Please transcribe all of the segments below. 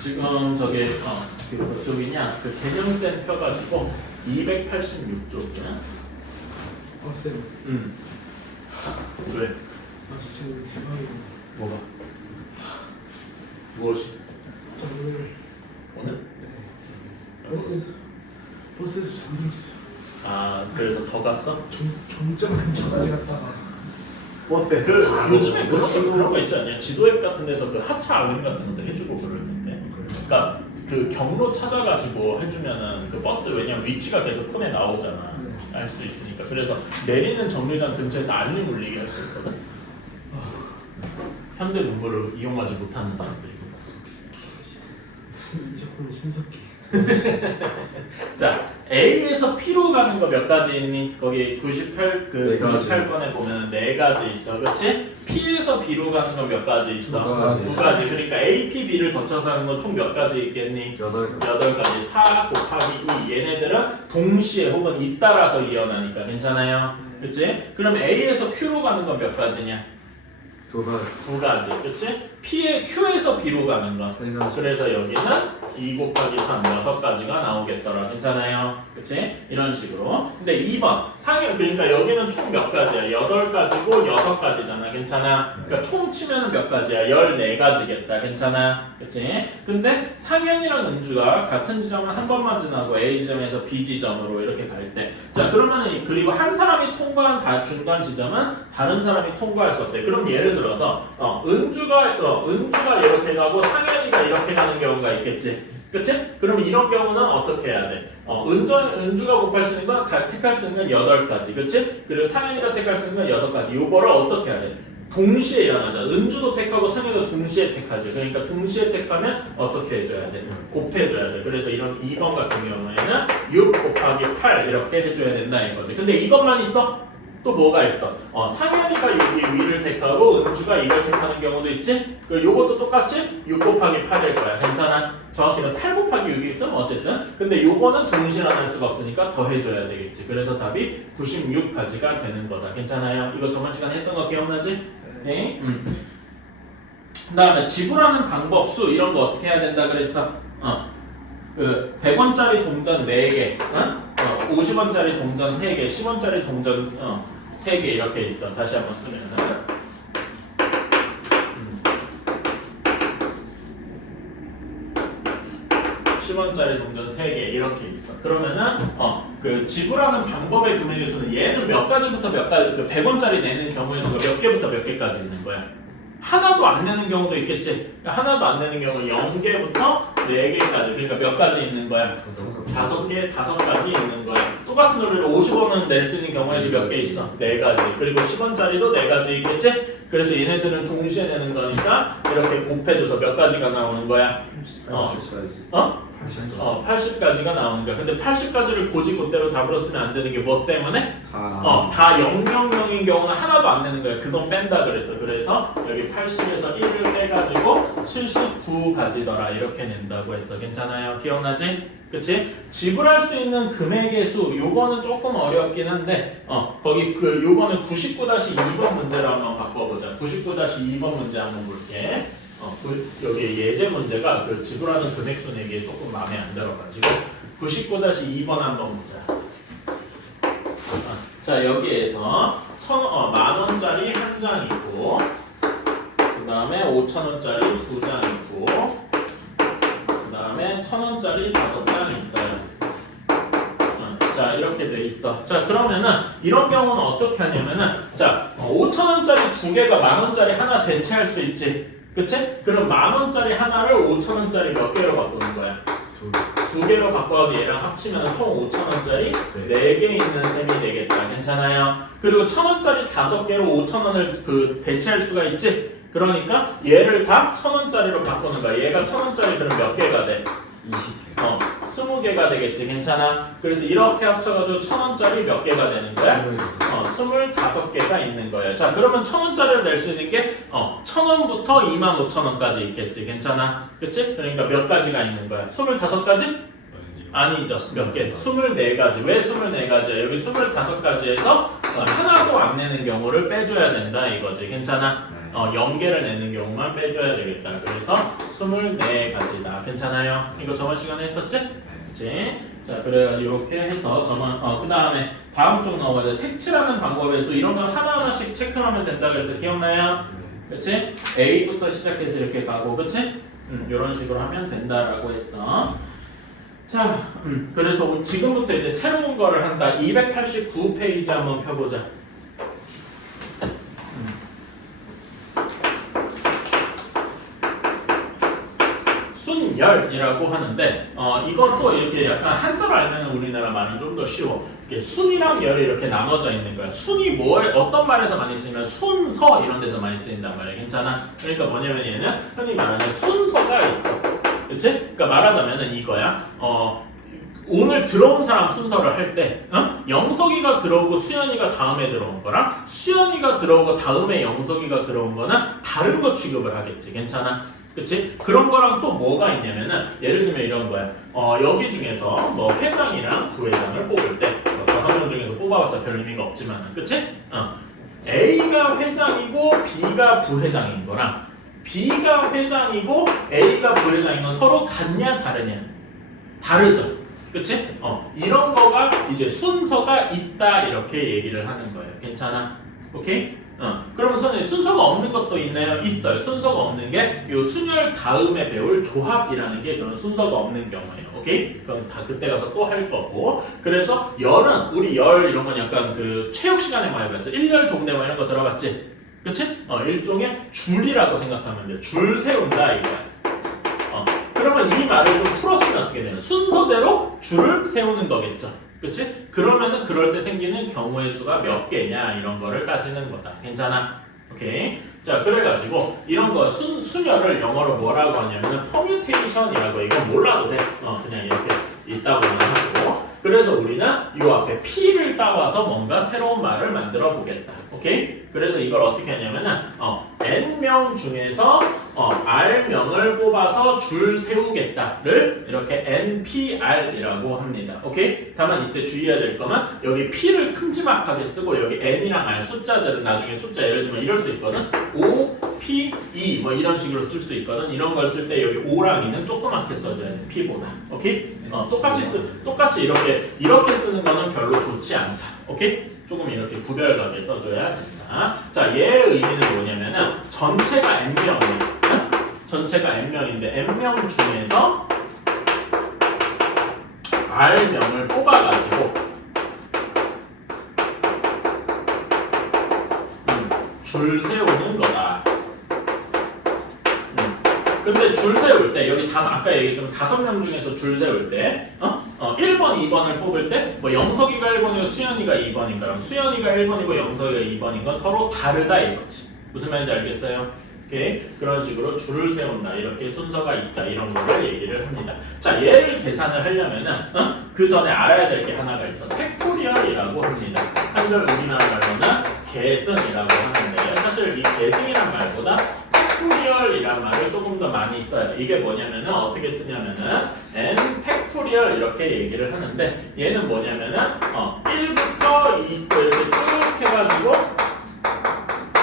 지금 저게 몇 쪽이냐? 그 개념센 펴가지고 286쪽이야. 쌤. 왜? 저 지금 대박이네. 뭐가? 무엇이? 저 오늘 오늘? 버스에서 잠들었어요. 아 그래서 더 갔어? 종점 근처까지 갔다가 버스에서 요즘에 그런 거 있지 않냐? 지도 앱 같은 데서 그 하차 알림 같은 것도 해주고 그럴 텐데. 그러니까 그 경로 찾아가지고 해주면은 그 버스 왜냐면 위치가 계속 폰에 나오잖아. 알 수 있으니까. 그래서 내리는 정류장 근처에서 알림 울리게 할 수 있거든. 현대 문물을 이용하지 못하는 사람들이 이제 보면 신석기. 자, A에서 P로 가는 거 몇 가지 있니? 거기 98번에 보면 네 가지 있어. 그렇지? P에서 B로 가는 거 몇 가지 있어? 두 가지. 그러니까 A, P, B를 거쳐서 하는 건 총 몇 가지 있겠니? 8가지. 4 곱하기 2. 얘네들은 동시에 혹은 잇따라서 이어나니까 괜찮아요? 그렇지? 그럼 A에서 Q로 가는 건 몇 가지냐? 두 가지. 그렇지? Q에서 B로 가는 거. 그래서 여기는 2 곱하기 3, 6가지가 나오겠더라. 괜찮아요? 그치? 이런 식으로. 근데 2번. 상현, 그러니까 여기는 총 몇 가지야? 8가지고 6가지잖아. 괜찮아? 그러니까 총 치면은 몇 가지야? 14가지겠다. 괜찮아? 그치? 근데 상현이랑 은주가 같은 지점을 한 번만 지나고 A 지점에서 B 지점으로 이렇게 갈 때. 자, 그러면은, 그리고 한 사람이 통과한 중간 지점은 다른 사람이 통과할 수 없대. 그럼 예를 들어서, 은주가 이렇게 가고 상현이가 이렇게 가는 경우가 있겠지. 그치? 그러면 이런 경우는 어떻게 해야 돼? 은주가 곱할 수 있는 건 택할 수 있는 건 8가지. 그치? 그리고 상현이가 택할 수 있는 건 6가지. 요거를 어떻게 해야 돼? 동시에 일어나자. 은주도 택하고 상현이도 동시에 택하지. 그러니까 동시에 택하면 어떻게 해줘야 돼? 곱해줘야 돼. 그래서 이런 2번 같은 경우에는 6 곱하기 8 이렇게 해줘야 된다 이거지. 근데 이것만 있어? 또 뭐가 있어? 상현이가 여기 위를 택하고 은주가 이걸 택하는 경우도 있지? 그리고 요것도 똑같이 6 곱하기 8일 거야. 괜찮아? 정확히는 8 곱하기 6이겠죠? 어쨌든. 근데 요거는 동시에 일어날 수가 없으니까 더해줘야 되겠지. 그래서 답이 96가지가 되는 거다. 괜찮아요? 이거 저번 시간에 했던 거 기억나지? 네? 그 다음에 지불하는 방법수 이런 거 어떻게 해야 된다 그랬어? 그 100원짜리 동전 4개, 50원짜리 동전 3개, 10원짜리 동전 3개 이렇게 있어. 다시 한번 쓰면 10원짜리 동전 3개 이렇게 있어. 그러면은 그 지불하는 방법의 금액의 수는 얘는 몇 가지부터 몇 가지, 그 100원짜리 내는 경우의 수가 몇 개부터 몇 개까지 있는 거야. 하나도 안 내는 경우도 있겠지. 하나도 안 내는 경우는 0개부터 4개까지. 그러니까 몇 가지 있는 거야? 5개, 5가지 있는 거야. 똑같은 논리로 50원은 낼 수 있는 경우의 수 몇 개 있어? 4가지. 그리고 10원짜리도 4가지 있겠지? 그래서 얘네들은 동시에 내는 거니까 이렇게 곱해줘서 몇 가지가 나오는 거야? 80가지가 나오는 거야. 근데 80가지를 고지고대로 답으로 쓰면 안 되는 게 뭐 때문에? 다 000인 경우는 하나도 안 내는 거야. 그건 뺀다 그랬어. 그래서 여기 80에서 1을 빼가지고 79가지더라. 이렇게 낸다고 했어. 괜찮아요? 기억나지? 그치? 지불할 수 있는 금액의 수, 요거는 조금 어렵긴 한데, 거기 요거는 99-2번 문제로 한번 바꿔보자. 99-2번 문제 한번 볼게. 여기 예제 문제가 그 지불하는 금액수 내기에 조금 마음에 안 들어가지고 99-2번 한번 보자. 자, 여기에서 만원짜리 한 장 있고, 그 다음에 5천원짜리 2장 있고, 그 다음에 1,000원짜리 5장 있어요. 자, 이렇게 돼 있어. 자, 그러면은 이런 경우는 어떻게 하냐면은, 자, 5천원짜리 2개가 만원짜리 하나 대체할 수 있지. 그치? 그럼 만원짜리 하나를 5천원짜리 몇 개로 바꾸는 거야? 2개로 바꿔도 얘랑 합치면 총 5천원짜리 4개 있는 셈이 되겠다. 괜찮아요? 그리고 1,000원짜리 5개로 5천원을 그 대체할 수가 있지? 그러니까 얘를 다 1,000원짜리로 바꾸는 거야. 얘가 1,000원짜리 그럼 몇 개가 돼? 20개. 20개가 되겠지. 괜찮아? 그래서 이렇게 합쳐가지고 1,000원짜리 몇 개가 되는 거야? 25개가 있는 거예요. 자, 그러면 1,000원짜리를 낼 수 있는 게 1,000원부터 25,000원까지 있겠지. 괜찮아? 그치? 그러니까 몇 가지가 있는 거야? 25가지? 아니죠. 몇 개? 24가지. 왜 24가지야? 여기 25가지에서 하나도 안 내는 경우를 빼줘야 된다 이거지. 괜찮아? 0개를 내는 경우만 빼줘야 되겠다. 그래서 24가지다. 괜찮아요? 이거 저번 시간에 했었지? 그치? 자, 그래 이렇게 해서 저번 그 다음에 다음 쪽 넘어가자. 색칠하는 방법의 수 이런 건 하나하나씩 체크하면 된다 그래서 기억나요? 그치? A부터 시작해서 이렇게 가고 그치? 이런 식으로 하면 된다라고 했어. 자, 그래서 지금부터 이제 새로운 거를 한다. 289페이지 한번 펴보자. 순열이라고 하는데 이것도 이렇게 약간 한자로 알면 우리나라 말은 좀 더 쉬워. 이렇게 순이랑 열이 이렇게 나눠져 있는 거야. 순이 뭘 어떤 말에서 많이 쓰냐면 순서 이런 데서 많이 쓰인단 말이야. 괜찮아? 그러니까 뭐냐면 얘는 흔히 말하는 순서가 있어. 그치? 그러니까 말하자면은 이거야. 오늘 들어온 사람 순서를 할 때 영석이가 들어오고 수연이가 다음에 들어온 거랑 수연이가 들어오고 다음에 영석이가 들어온 거는 다른 거 취급을 하겠지. 괜찮아? 그치? 그런 거랑 또 뭐가 있냐면은 예를 들면 이런 거야. 여기 중에서 뭐 회장이랑 부회장을 뽑을 때 5명 중에서 뽑아봤자 별 의미가 없지만은 그치? A가 회장이고 B가 부회장인 거랑 B가 회장이고 A가 부회장인 건 서로 같냐 다르냐? 다르죠. 그치? 이런 거가 이제 순서가 있다 이렇게 얘기를 하는 거예요. 괜찮아? 오케이? 그러면 선생님 순서가 없는 것도 있나요? 있어요. 순서가 없는 게 요 순열 다음에 배울 조합이라는 게 그런 순서가 없는 경우예요. 오케이? 그럼 다 그때 가서 또 할 거고. 그래서 열은 우리 열 이런 건 약간 그 체육 시간에 많이 봤어. 일열 종대뭐 이런 거 들어봤지? 그치? 일종의 줄이라고 생각하면 돼. 줄 세운다 이거야. 그러면 이 말을 좀 풀었으면 어떻게 되나? 순서대로 줄을 세우는 거겠죠. 그치? 그러면은 그럴 때 생기는 경우의 수가 몇 개냐 이런 거를 따지는 거다. 괜찮아? 오케이. 자, 그래가지고 이런 거 순열을 영어로 뭐라고 하냐면은 permutation이라고 이건 몰라도 돼. 그냥 이렇게 있다고만 하고. 그래서 우리는 이 앞에 P를 따와서 뭔가 새로운 말을 만들어 보겠다. 오케이? 그래서 이걸 어떻게 하냐면은 N명 중에서 R명을 뽑아서 줄 세우겠다를 이렇게 NPR이라고 합니다. 오케이? 다만 이때 주의해야 될 거는 여기 P를 큼지막하게 쓰고 여기 N이랑 R 숫자들은 나중에 숫자 예를 들면 이럴 수 있거든. O, P, E 뭐 이런 식으로 쓸 수 있거든. 이런 걸 쓸 때 여기 O랑 E는 조그맣게 써줘야 돼. P보다. 오케이? 똑같이 이렇게 쓰는 거는 별로 좋지 않다. 오케이? 조금 이렇게 구별하게 써줘야 된다. 자, 얘의 의미는 뭐냐면은 전체가 n명이에요. 전체가 n명인데 n명 중에서 r명을 뽑아가지고 줄 세우는 거다. 근데 줄 세울 때 여기 아까 얘기했던 5명 중에서 줄 세울 때 1번, 2번을 뽑을 때 뭐 영석이가 1번이고 수연이가 2번인 거랑 수연이가 1번이고 영석이가 2번인 건 서로 다르다 이거지. 무슨 말인지 알겠어요? 오케이? 그런 식으로 줄을 세운다. 이렇게 순서가 있다. 이런 거를 얘기를 합니다. 자, 얘를 계산을 하려면은 그 전에 알아야 될 게 하나가 있어. 팩토리얼이라고 합니다. 한글 우리나라 말로는 계승이라고 하는데 사실 이 계승이란 말보다 팩토리얼이란 말을 조금 더 많이 써요. 이게 뭐냐면은 어떻게 쓰냐면은 n 팩토리얼 이렇게 얘기를 하는데 얘는 뭐냐면은 1부터 2 이렇게 쭉 해가지고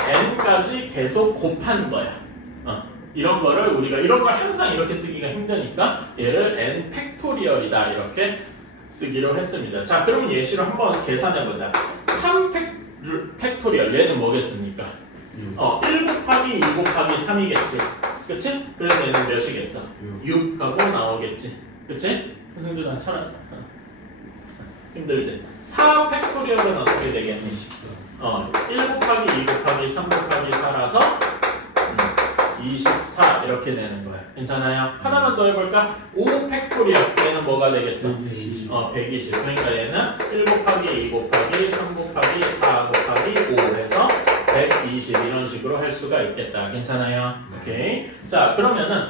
n까지 계속 곱한 거야. 이런 거를 우리가 이런 걸 항상 이렇게 쓰기가 힘드니까 얘를 n 팩토리얼이다 이렇게 쓰기로 했습니다. 자, 그러면 예시로 한번 계산해 보자. 3 팩토리얼 얘는 뭐겠습니까? 1 곱하기 2 곱하기 3이겠지. 그치? 그래서 얘는 몇이겠어? 6하고 나오겠지. 그치? 승준아 철학사 힘들지? 4 팩토리얼은 어떻게 되겠니? 1 곱하기 2 곱하기 3 곱하기 4라서 24 이렇게 되는 거야. 괜찮아요? 하나만 더 해볼까? 5 팩토리얼 얘는 뭐가 되겠어? 120. 그러니까 얘는 1 곱하기 2 곱하기 3 곱하기 4 곱하기 5 해서 120 이런 식으로 할 수가 있겠다. 괜찮아요? 오케이. 자, 그러면은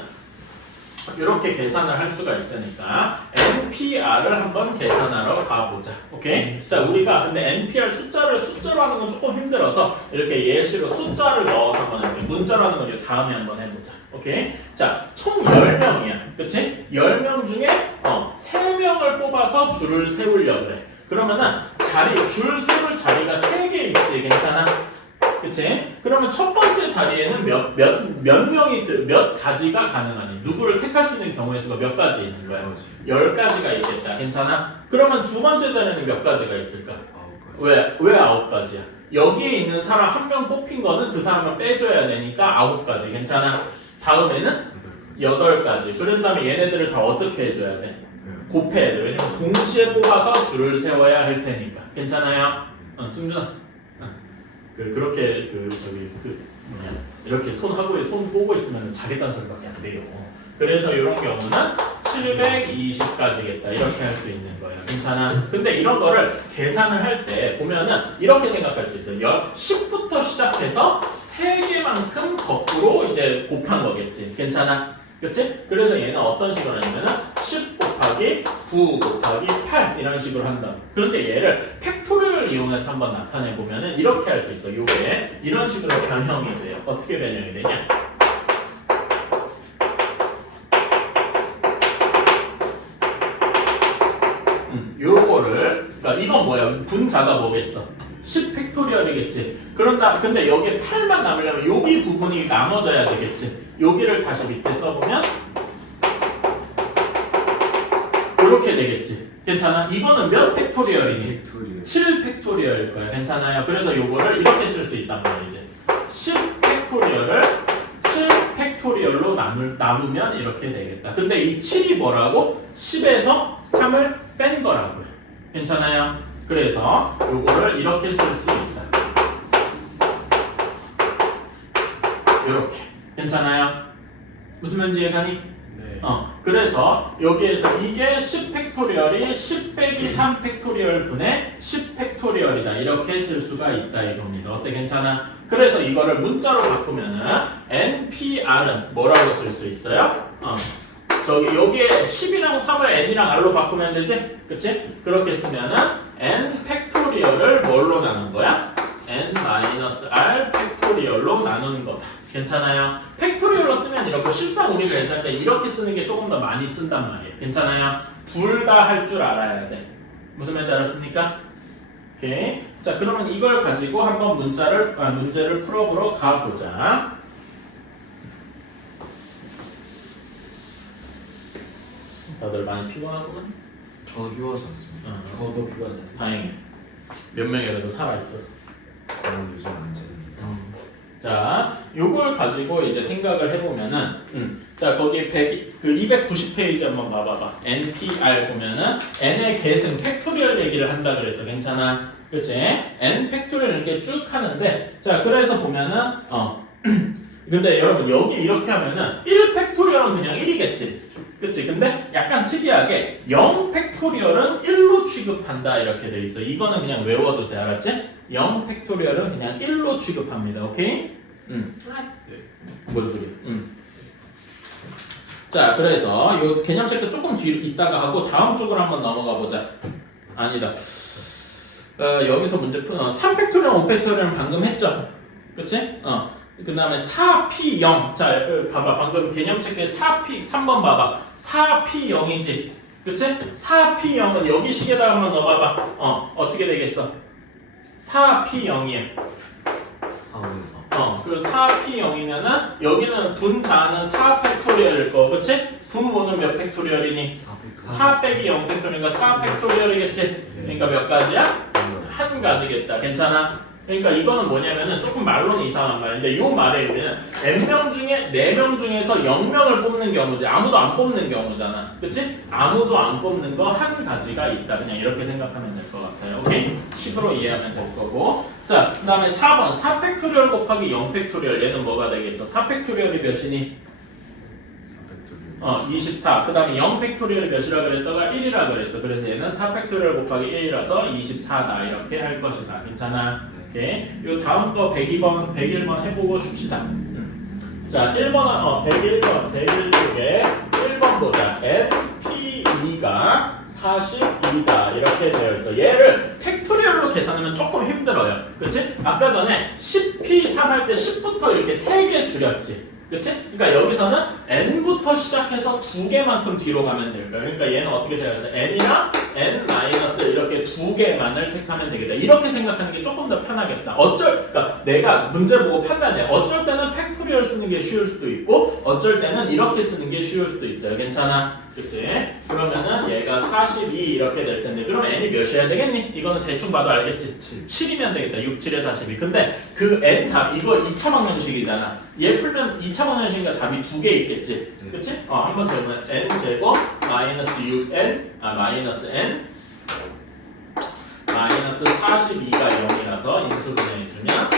이렇게 계산을 할 수가 있으니까 NPR을 한번 계산하러 가보자. 오케이? 자, 우리가 근데 NPR 숫자로 하는 건 조금 힘들어서 이렇게 예시로 숫자를 넣어서 한번 이렇게 문자로 하는 건 다음에 한번 해보자. 오케이? 자, 총 10명이야. 그치? 10명 중에 3명을 뽑아서 줄을 세우려고 그래. 그러면은 줄 세울 자리가 3개 있지. 괜찮아? 그치? 그러면 첫 번째 자리에는 몇 가지가 가능하니? 누구를 택할 수 있는 경우의 수가 몇 가지 있는 거야? 10가지가 있겠다. 괜찮아? 그러면 두 번째 자리에는 몇 가지가 있을까? 9가지. 왜 9가지야? 여기에 있는 사람 한 명 뽑힌 거는 그 사람을 빼줘야 되니까 9가지. 괜찮아? 다음에는 8가지. 그런 다음에 얘네들을 다 어떻게 해줘야 돼? 곱해야 돼. 왜냐면 동시에 뽑아서 줄을 세워야 할 테니까. 괜찮아요? 승준아. 그렇게 이렇게 손 보고 있으면 잘했다는 소리밖에 안 돼요. 그래서 이런 경우는 720까지겠다 이렇게 할 수 있는 거예요. 괜찮아? 근데 이런 거를 계산을 할 때 보면은 이렇게 생각할 수 있어요. 10부터 시작해서 3개만큼 거꾸로 이제 곱한 거겠지. 괜찮아? 그치? 그래서 얘는 어떤 식으로 하냐면은 10 곱하기 9 곱하기 8 이런 식으로 한다. 그런데 얘를 팩토리얼을 이용해서 한번 나타내 보면은 이렇게 할 수 있어. 요게 이런 식으로 변형이 돼요. 어떻게 변형이 되냐? 요거를 그러니까 이건 뭐야? 분자가 뭐겠어? 10 팩토리얼이겠지. 근데 여기에 8만 남으려면 여기 부분이 나눠져야 되겠지. 여기를 다시 밑에 써보면 이렇게 되겠지. 괜찮아? 이거는 몇 팩토리얼이니? 7 팩토리얼일 거야. 괜찮아요? 그래서 요거를 이렇게 쓸 수 있단 말이야. 이제 10 팩토리얼을 7 팩토리얼로 나누면 이렇게 되겠다. 근데 이 7이 뭐라고? 10에서 3을 뺀 거라고요. 괜찮아요? 그래서 요거를 이렇게 쓸 수 있다. 이렇게. 괜찮아요? 무슨 말인지 이해가니? 네. 그래서 여기에서 이게 10 팩토리얼이 10 빼기 3 팩토리얼 분의 10 팩토리얼이다. 이렇게 쓸 수가 있다 이겁니다. 어때? 괜찮아? 그래서 이거를 문자로 바꾸면은 NPR은 뭐라고 쓸 수 있어요? 여기에 10이랑 3을 n이랑 r로 바꾸면 되지? 그치? 그렇게 쓰면은 n 팩토리얼을 뭘로 나눈 거야? n-r 팩토리얼로 나누는 거다. 괜찮아요? 팩토리얼로 쓰면 이렇게 실상 우리가 예상할 때 이렇게 쓰는 게 조금 더 많이 쓴단 말이에요. 괜찮아요? 둘 다 할 줄 알아야 돼. 무슨 말인지 알았습니까? 오케이. 자, 그러면 이걸 가지고 한번 문제를 풀어보러 가보자. 다들 많이 피곤하구만? 저는 피곤하지 않습니다. 저도 피곤해서. 다행히 몇 명이라도 살아있어서. 저는 요즘 안 자는데. 자, 요걸 가지고 이제 생각을 해보면은, 자, 거기 290페이지 한번 봐봐봐. NPR 보면은, N의 계승, 팩토리얼 얘기를 한다 그래서 괜찮아. 그치? N 팩토리얼 이렇게 쭉 하는데, 자, 그래서 보면은, 근데 여러분, 여기 이렇게 하면은, 1 팩토리얼은 그냥 1이겠지. 그치? 근데 약간 특이하게 0 팩토리얼은 1로 취급한다 이렇게 돼 있어. 이거는 그냥 외워도 돼. 알았지? 0 팩토리얼은 그냥 1로 취급합니다. 오케이? 네. 뭔 소리? 자, 그래서 이 개념 체크 조금 뒤로 이따가 하고 다음 쪽으로 한번 넘어가 보자. 아니다. 여기서 문제 푸는 3 팩토리얼, 5 팩토리얼은 방금 했죠? 그치? 그 다음에 4P0. 자, 봐봐. 방금 개념 체크에 4P, 3번 봐봐. 4P0이지. 그치? 4P0은 여기 식에다가 한번 넣어봐봐. 어떻게 되겠어? 4P0이야. 4분의 4. 그 4P0이면은 여기는 분자는 4 팩토리얼일 거. 그치? 분모는 몇 팩토리얼이니? 4 빼기 0 팩토리얼이니까 4 팩토리얼이겠지? 그러니까 몇 가지야? 한 가지겠다. 괜찮아? 그러니까 이거는 뭐냐면은 조금 말로는 이상한 말인데 이 말의 의미는 n명 중에 4명 중에서 0명을 뽑는 경우지 아무도 안 뽑는 경우잖아. 그치? 아무도 안 뽑는 거 한 가지가 있다. 그냥 이렇게 생각하면 될 것 같아요. 오케이? 식으로 이해하면 될 거고. 자, 그 다음에 4번 4 팩토리얼 곱하기 0 팩토리얼 얘는 뭐가 되겠어? 4 팩토리얼이 몇이니? 24. 그 다음에 0 팩토리얼이 몇이라 그랬다가 1이라 그랬어. 그래서 얘는 4 팩토리얼 곱하기 1이라서 24다. 이렇게 할 것이다. 괜찮아? 오케이. 요 다음 거 102번, 101번 해보고 쉽시다. 자, 1번은 101 쪽에 1번 보자. P2가 42다. 이렇게 되어 있어. 얘를 팩토리얼로 계산하면 조금 힘들어요. 그치? 아까 전에 10P3 할 때 10부터 이렇게 3개 줄였지. 그치? 그러니까 여기서는 n부터 시작해서 2개만큼 뒤로 가면 될 거야. 그러니까 얘는 어떻게 생각했어? n이랑 n 마이너스 이렇게 2개만을 택하면 되겠다. 이렇게 생각하는 게 조금 더 편하겠다. 그러니까 내가 문제 보고 판단해. 어쩔 때는 팩토리얼 쓰는 게 쉬울 수도 있고, 어쩔 때는 이렇게 쓰는 게 쉬울 수도 있어요. 괜찮아? 그치? 그러면은 얘가 42 이렇게 될 텐데, 그러면 n이 몇이어야 되겠니? 이거는 대충 봐도 알겠지? 7이면 되겠다. 6, 7에 42. 근데 그 n 답, 이거 2차 방정식이잖아. 얘 풀면 2차 방정식이니까 답이 2개 있겠지? 네. 그치? 한번 더 보면 n 제곱 마이너스 6n, 마이너스 n 마이너스 42가 0이라서 인수분해해주면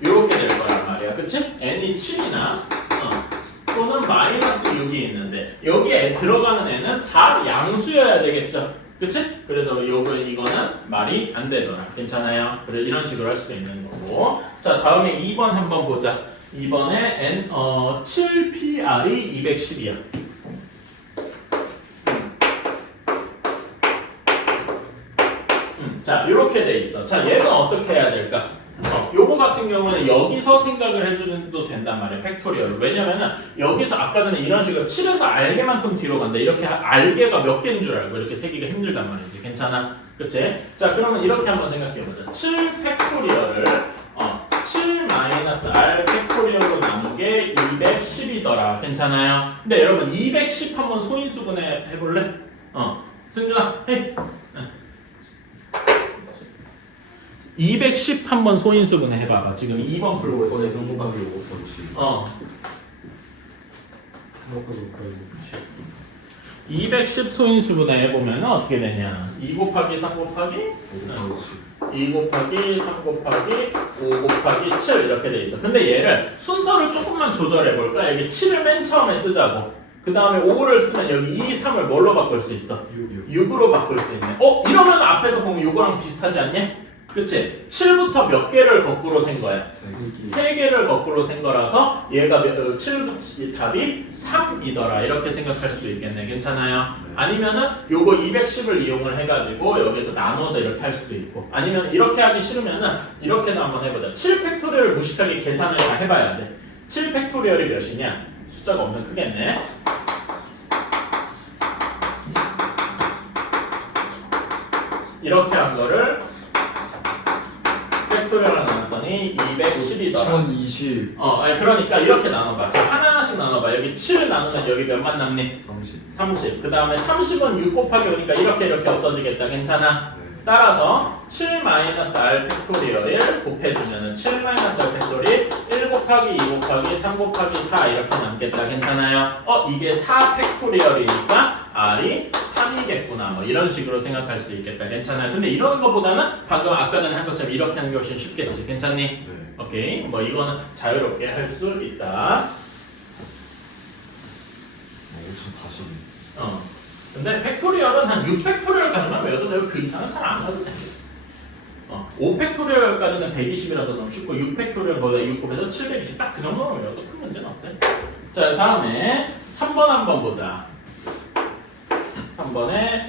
이렇게 될 거란 말이야. 그치? n이 7이나 또는 마이너스 6이 있는데 여기에 들어가는 n은 다 양수여야 되겠죠? 그치? 그래서 이거는 말이 안 되더라. 괜찮아요? 그래 이런 식으로 할 수도 있는 거고. 자, 다음에 2번 한번 보자. 2번에 n 7pr이 210이야. 자, 이렇게 돼 있어. 자, 얘는 어떻게 해야 될까? 요거 같은 경우는 여기서 생각을 해주도 된단 말이야. 팩토리얼. 왜냐면은 여기서 아까 전에 이런 식으로 7에서 알게만큼 뒤로 간다. 이렇게 알게가 몇 개인 줄 알고 이렇게 세기가 힘들단 말이지. 괜찮아? 그치? 자, 그러면 이렇게 한번 생각해보자. 7 팩토리얼을 7 마이너스 r 팩토리얼로 나눈 게 210이더라. 괜찮아요? 근데 여러분 210 한번 소인수분해 해볼래? 승준아, 헤이. 210 한번 소인수분해 해봐봐. 지금 2번 풀고 있어. 5번에 성공하기 5번씩. 210 소인수분해 해보면 어떻게 되냐? 2 곱하기 3 곱하기 2 곱하기 3 곱하기 5 곱하기 7 이렇게 돼 있어. 근데 얘를 순서를 조금만 조절해 볼까? 여기 7을 맨 처음에 쓰자고. 그 다음에 5를 쓰면 여기 2, 3을 뭘로 바꿀 수 있어? 6으로 바꿀 수 있네. 이러면 앞에서 보면 이거랑 비슷하지 않냐? 그치? 7부터 몇 개를 거꾸로 센 거야? 3개를 거꾸로 센 거라서 얘가 7 답이 3이더라. 이렇게 생각할 수도 있겠네. 괜찮아요? 아니면은 요거 210을 이용을 해가지고 여기서 나눠서 이렇게 할 수도 있고, 아니면 이렇게 하기 싫으면은 이렇게도 한번 해보자. 7 팩토리얼을 무식하게 계산을 다 해봐야 돼. 7 팩토리얼이 몇이냐? 숫자가 엄청 크겠네. 이렇게 한 거를 팩토리얼을 나눴더니 210이더라. 1020. 그러니까 이렇게 나눠봐. 자, 하나씩 나눠봐. 여기 7 나누면 여기 몇만 남니? 30. 그 다음에 30은 6 곱하기 오니까 이렇게 없어지겠다. 괜찮아? 네. 따라서 7 마이너스 r 팩토리얼 곱해주면은 7 마이너스 r 팩토리얼 1 곱하기 2 곱하기 3 곱하기 4 이렇게 남겠다. 괜찮아요? 이게 4 팩토리얼이니까 r이 3이겠구나. 뭐 이런 식으로 생각할 수 있겠다. 괜찮아요? 근데 이런 거보다는 방금 아까 전에 한 것처럼 이렇게 하는 게 훨씬 쉽겠지. 괜찮니? 네. 오케이. 뭐 이거는 자유롭게 할 수 있다. 5040. 근데 팩토리얼은 한 6팩토리얼까지만 외워도 되고 그 이상은 잘 안 외워도 돼. 5팩토리얼까지는 120이라서 너무 쉽고 6팩토리얼 거기다 6 곱해서 720 딱 그 정도만 외워도 큰 문제는 없어요. 자, 다음에 3번 한번 보자. 3번에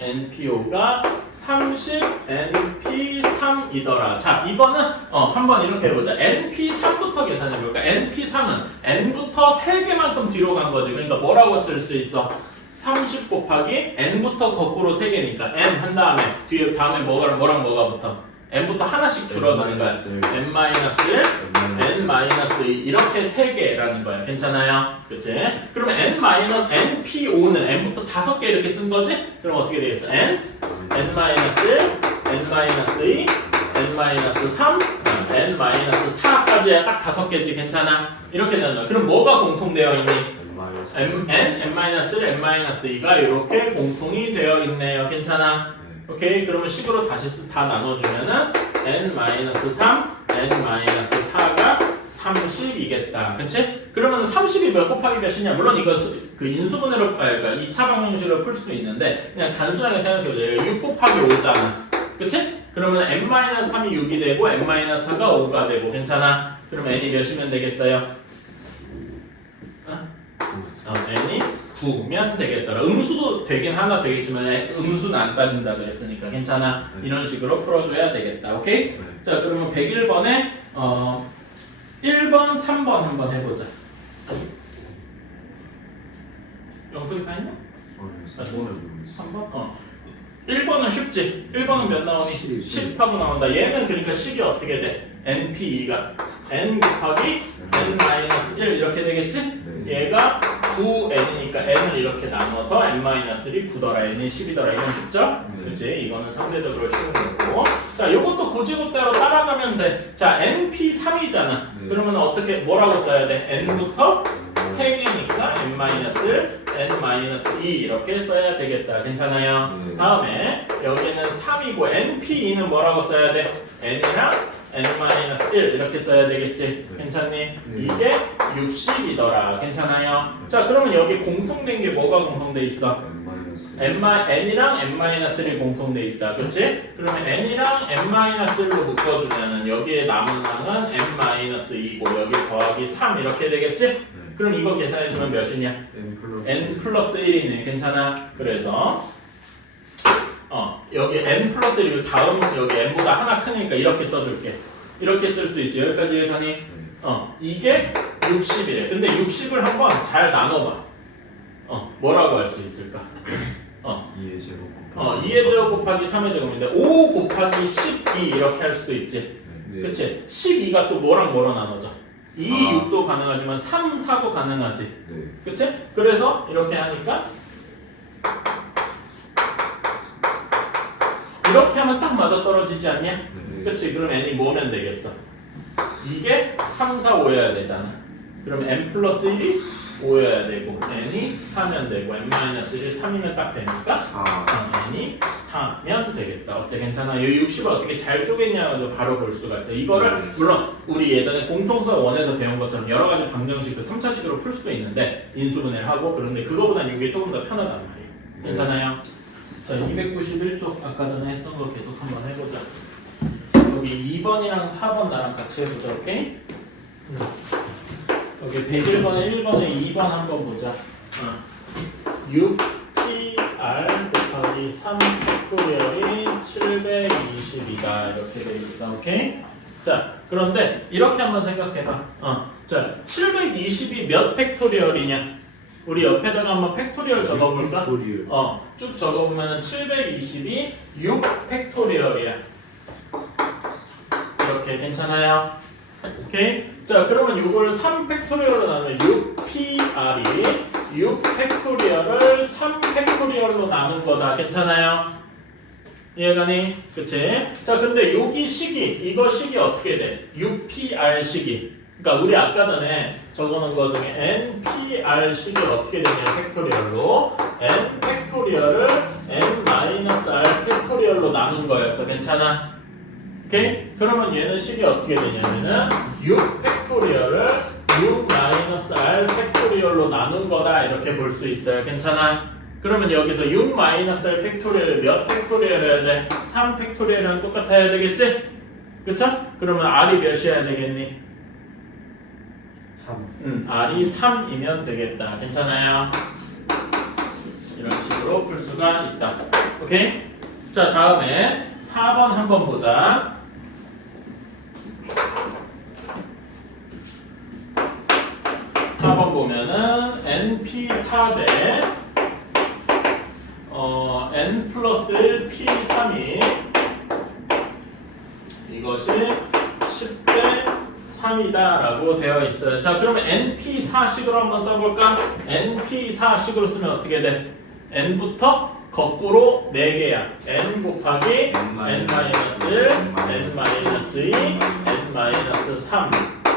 NPO가 30 NP3이더라. 자, 이거는 한번 이렇게 해보자. NP3부터 계산해볼까? NP3은 N부터 3개만큼 뒤로 간 거지. 그러니까 뭐라고 쓸 수 있어? 30 곱하기 N부터 거꾸로 3개니까 N 한 다음에 뒤에 다음에 뭐랑 뭐가 붙어? N부터 하나씩 줄어드는 거야. N-1, N-2 이렇게 3개라는 거야. 괜찮아요? 그치? 그러면 NPO는 N부터 5개 이렇게 쓴 거지? 그럼 어떻게 되겠어? N, N-1, N-2, N-3, N-4까지 딱 5개지. 괜찮아? 이렇게 되는 거야. 그럼 뭐가 공통되어 있니? N, N-2가 이렇게 공통이 되어 있네요. 괜찮아? 오케이. 그러면 식으로 다시 다 나눠주면은 N-3, N-4가 30이겠다. 그치? 그러면 30이 몇 곱하기 몇이냐? 물론 이거 그 인수분해로, 그러니까 2차 방정식으로 풀 수도 있는데 그냥 단순하게 생각해보자. 6 곱하기 5잖아. 그치? 그러면 N-3이 6이 되고 N-4가 5가 되고. 괜찮아? 그러면 N이 몇이면 되겠어요? N이 9면 되겠더라. 음수도 되긴 하나 되겠지만 음수는 안 따진다 그랬으니까 괜찮아. 네. 이런 식으로 풀어줘야 되겠다. 오케이? 네. 자 그러면 101번에 1번, 3번 한번 해보자. 영석이 다 했냐? 아니 3번을 모르겠어. 3번? 1번은 쉽지. 1번은 몇 나오니? 10하고 나온다. 얘는 그러니까 식이 어떻게 돼? NP2가 N 곱하기 N-1 이렇게 되겠지? 네. 얘가 9N이니까 N을 이렇게 나눠서 N-1이 9더라 N이 10이더라. 이건 쉽죠? 네. 그치? 이거는 상대적으로 쉬운 거고. 자, 요것도 고지고대로 따라가면 돼. 자, NP3이잖아. 네. 그러면 어떻게, 뭐라고 써야 돼? N부터 3개니까 N-N-2 이렇게 써야 되겠다. 괜찮아요? 네. 다음에 여기는 3이고 NP2는 뭐라고 써야 돼? N이랑 N-1 이렇게 써야 되겠지? 네. 괜찮니? 네. 이게 60이더라. 괜찮아요? 자, 그러면 여기 공통된 게 뭐가 공통돼 있어? N이랑 N-1이 공통돼 있다. 그렇지? 그러면 N이랑 N-1로 묶어주면은 여기에 남은 항은 N-2고 여기 더하기 3 이렇게 되겠지? 네. 그럼 이거 계산해주면 몇이냐? N 플러스 1이네. 괜찮아? 그래서 여기 N 플러스 1 다음 여기 N보다 하나 크니까 이렇게 써줄게. 이렇게 쓸 수 있지. 여기까지 해가니? 네. 이게 60이래. 근데 60을 한번 잘 나눠봐. 뭐라고 할 수 있을까? 2의 제곱 곱하기 2의 제곱 곱하기 3의 제곱인데 5 곱하기 12 이렇게 할 수도 있지. 네. 그치? 12가 또 뭐랑 뭐랑 나눠져? 2, 6도 가능하지만 3, 4도 가능하지. 네. 그치? 그래서 이렇게 하니까 이렇게 하면 딱 맞아 떨어지지 않냐? 네. 그치? 그럼 n이 뭐면 되겠어? 이게 3, 4, 5여야 되잖아. 그럼 n 플러스 1이 5여야 되고 n이 4면 되고 n-1이 3이면 딱 되니까 n이 4면 되겠다. 어때? 괜찮아? 이 60을 어떻게 잘 쪼갰냐도 바로 볼 수가 있어. 이거를 물론 우리 예전에 공통수학 원에서 배운 것처럼 여러 가지 방정식 그 3차식으로 풀 수도 있는데 인수분해를 하고 그런데 그거보다는 이게 조금 더 편하단 말이에요. 괜찮아요? 자, 291쪽 아까 전에 했던 거 계속 한번 해보자. 여기 2번이랑 4번 나랑 같이 해보자. 오케이? 여기 101번에 1번에 2번 한번 보자. 6PR 곱하기 3 팩토리얼이 720이다. 이렇게 돼 있어. 오케이? 자, 그런데 이렇게 한번 생각해봐. 자, 720이 몇 팩토리얼이냐? 우리 옆에다가 한번 팩토리얼 적어볼까? 쭉 적어보면 720이 6 팩토리얼이야. 이렇게 괜찮아요? 오케이? 자, 그러면 이걸 3 팩토리얼로 나누면 6PR이 6 팩토리얼을 3 팩토리얼로 나눈 거다. 괜찮아요? 이해가니? 그치? 자, 근데 여기 식이, 이거 식이 어떻게 돼? 6PR 식이. 그러니까 우리 아까 전에 적어놓은 거 중에 NPR 식이 어떻게 되냐? 팩토리얼로 N 팩토리얼을 N-R 팩토리얼로 나눈 거였어. 괜찮아? 오케이? 그러면 얘는 식이 어떻게 되냐면은 6 팩토리얼을 6-R 팩토리얼로 나눈 거다. 이렇게 볼 수 있어요. 괜찮아? 그러면 여기서 6-R 팩토리얼을 몇 팩토리얼 해야 돼? 3 팩토리얼이랑 똑같아야 되겠지? 그쵸? 그러면 R이 몇이어야 되겠니? 3. R이 3이면 되겠다. 괜찮아요? 이런 식으로 풀 수가 있다. 오케이? 자, 다음에 4번 한번 보자. 4번 보면은 NP4 대 N 플러스 1 P3이 이것이 10대 3이다 라고 되어 있어요. 자, 그러면 NP4식으로 한번 써볼까? NP4식으로 쓰면 어떻게 돼? N부터 거꾸로 4개야. N 곱하기 N-1, N-2, N-3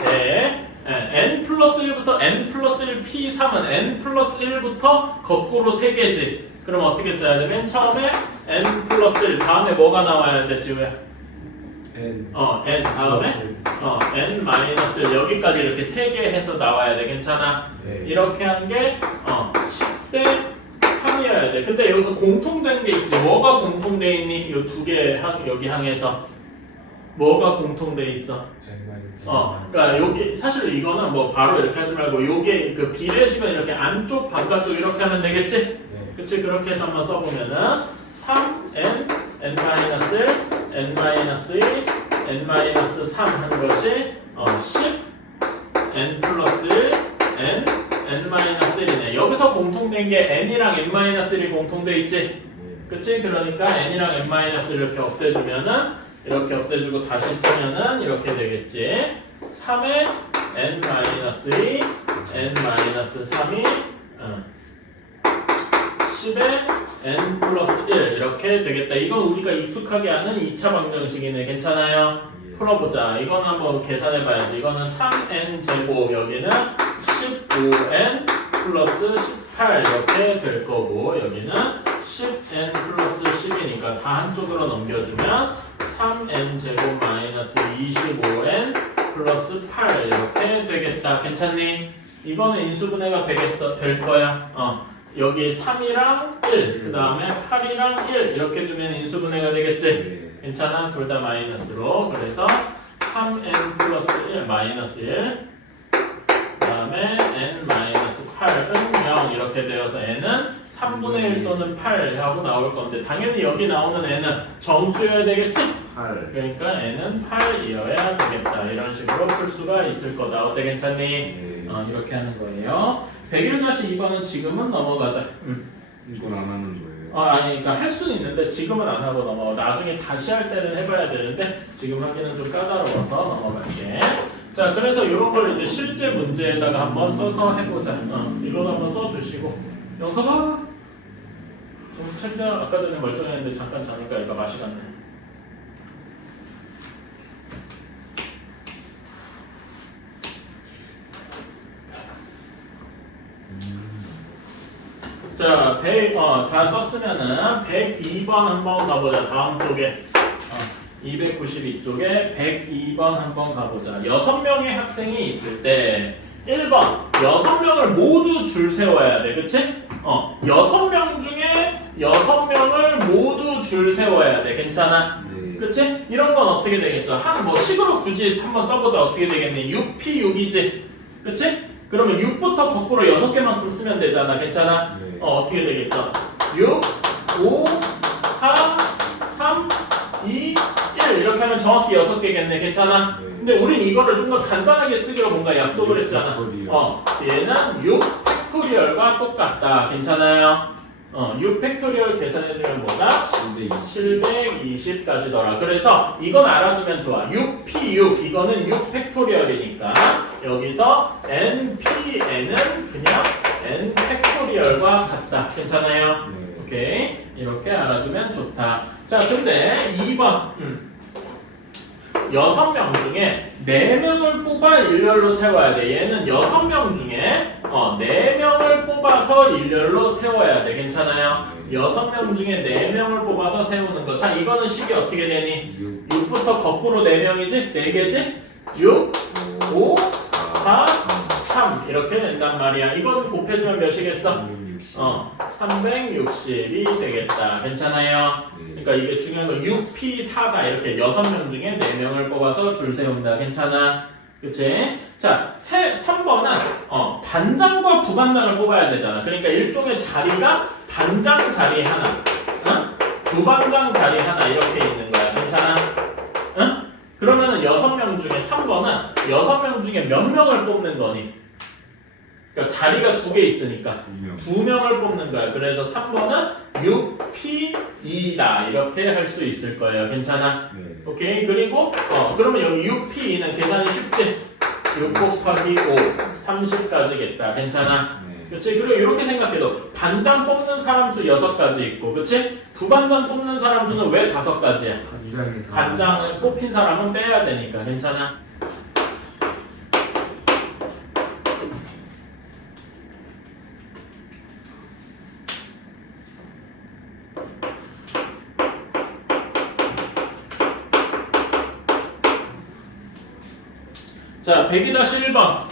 대 N 플러스 1부터 N 플러스 1 P3은 N 플러스 1부터 거꾸로 3개지. 그럼 어떻게 써야 돼? 맨 처음에 N 플러스 1 다음에 뭐가 나와야 돼, 지우야? N. N 다음에 N 마이너스 여기까지 이렇게 3개 해서 나와야 돼. 괜찮아? 네. 이렇게 한 게 10대 3이어야 돼. 근데 여기서 공통된 게 있지. 뭐가 공통돼 있니? 이 두 개 여기 항에서 뭐가 공통돼 있어? N-1. 그러니까 여기 사실 이거는 뭐 바로 이렇게 하지 말고 요게 그 비례식은 이렇게 안쪽 바깥쪽 이렇게 하면 되겠지? 네. 그치? 그렇게 해서 한번 써보면은 3n n-1 n-2 n-3 한 것이 10 n 플러스 1 n n-1이네. 여기서 공통된 게 n이랑 n-1이 공통돼 있지? 그치? 그러니까 n이랑 n-1을 이렇게 없애주면은 이렇게 없애주고 다시 쓰면은 이렇게 되겠지. 3에 n-2 n-3이 10에 n 플러스 1 이렇게 되겠다. 이건 우리가 익숙하게 아는 2차 방정식이네. 괜찮아요? 풀어보자. 이건 한번 계산해봐야지. 이거는 3n 제곱 여기는 15n 플러스 18 이렇게 될 거고 여기는 10n 플러스 10이니까 다 한쪽으로 넘겨주면 3n 제곱 마이너스 25n 플러스 8 이렇게 되겠다. 괜찮니? 이거는 인수분해가 될 거야. 여기 3이랑 1, 그 다음에 8이랑 1 이렇게 두면 인수분해가 되겠지? 괜찮아? 둘 다 마이너스로. 그래서 3n 플러스 1 마이너스 1 그 다음에 n 마이너스 8은 0 이렇게 되어서 n은 3분의 1 또는 8 하고 나올 건데 당연히 여기 나오는 n은 정수여야 되겠지? 8. 그러니까 n은 8이어야 되겠다. 이런 식으로 풀 수가 있을 거다. 어때? 괜찮니? 이렇게 하는 거예요. 101-2번은 지금은 넘어가자. 이건 안 하는 거예요. 아니, 그러니까 할 수는 있는데 지금은 안 하고 넘어가. 나중에 다시 할 때는 해봐야 되는데 지금 하기는 좀 까다로워서 넘어갈게. 자, 그래서 이런 걸 이제 실제 문제에다가 한번 써서 해보자. 이거 한번 써주시고. 영석아, 좀 책장 아까 전에 멀쩡했는데 잠깐 자니까 얘가 맛이 갔네. 자, 100, 다 썼으면은 102번 한번 가보자. 다음 쪽에 292쪽에 102번 한번 가보자. 6명의 학생이 있을 때 1번 6명을 모두 줄 세워야 돼. 그치? 6명 중에 6명을 모두 줄 세워야 돼. 괜찮아? 네. 그치? 이런 건 어떻게 되겠어? 뭐 식으로 굳이 한번 써보자. 어떻게 되겠니? 6P6이지? 그치? 그러면 6부터 거꾸로 6개만큼 쓰면 되잖아. 괜찮아? 네. 어떻게 되겠어? 6, 5, 4, 3, 2, 1 이렇게 하면 정확히 6개겠네. 괜찮아? 네. 근데 우린 이거를 좀 더 간단하게 쓰기로 뭔가 약속을 했잖아. 팩토리얼. 얘는 6 팩토리얼과 똑같다. 괜찮아요? 6 팩토리얼 계산해주면 뭐다? 720까지더라. 그래서 이건 알아두면 좋아. 6p6 이거는 6 팩토리얼이니까 여기서 npn은 그냥 n 팩토리얼과 같다. 괜찮아요? 네. 오케이. 이렇게 알아두면 좋다. 자, 근데 2번 6명 중에 4명을 뽑아 일렬로 세워야 돼. 얘는 6명 중에 4명을 뽑아서 일렬로 세워야 돼. 괜찮아요? 6명 중에 4명을 뽑아서 세우는 거. 자, 이거는 식이 어떻게 되니? 6부터 거꾸로 4명이지? 4개지? 6, 5, 4, 3 이렇게 된단 말이야. 이건 곱해주면 몇이겠어? 360이 되겠다. 괜찮아요? 그러니까 이게 중요한 건 6P4다. 이렇게 6명 중에 4명을 뽑아서 줄 세운다. 괜찮아? 그치? 자, 3번은 반장과 부반장을 뽑아야 되잖아. 그러니까 일종의 자리가 반장 자리 하나, 부반장 자리 하나 이렇게 있는 거야. 괜찮아? 응? 그러면은 6명 중에 3번은 6명 중에 몇 명을 뽑는 거니? 그러니까 자리가 2개 있으니까 2명을 뽑는 거야. 그래서 3번은 6P2다. 이렇게 할 수 있을 거예요. 괜찮아? 네. 오케이. 그리고 그러면 여기 6P2는 계산이 쉽지? 6 곱하기 5, 30까지겠다. 괜찮아? 네. 그렇지? 그리고 이렇게 생각해도 반장 뽑는 사람 수 6가지 있고, 그렇지? 부반장 뽑는 사람 수는 왜 5가지야? 반장을 뽑힌 사람은 빼야 되니까. 괜찮아? 자, 100-1번.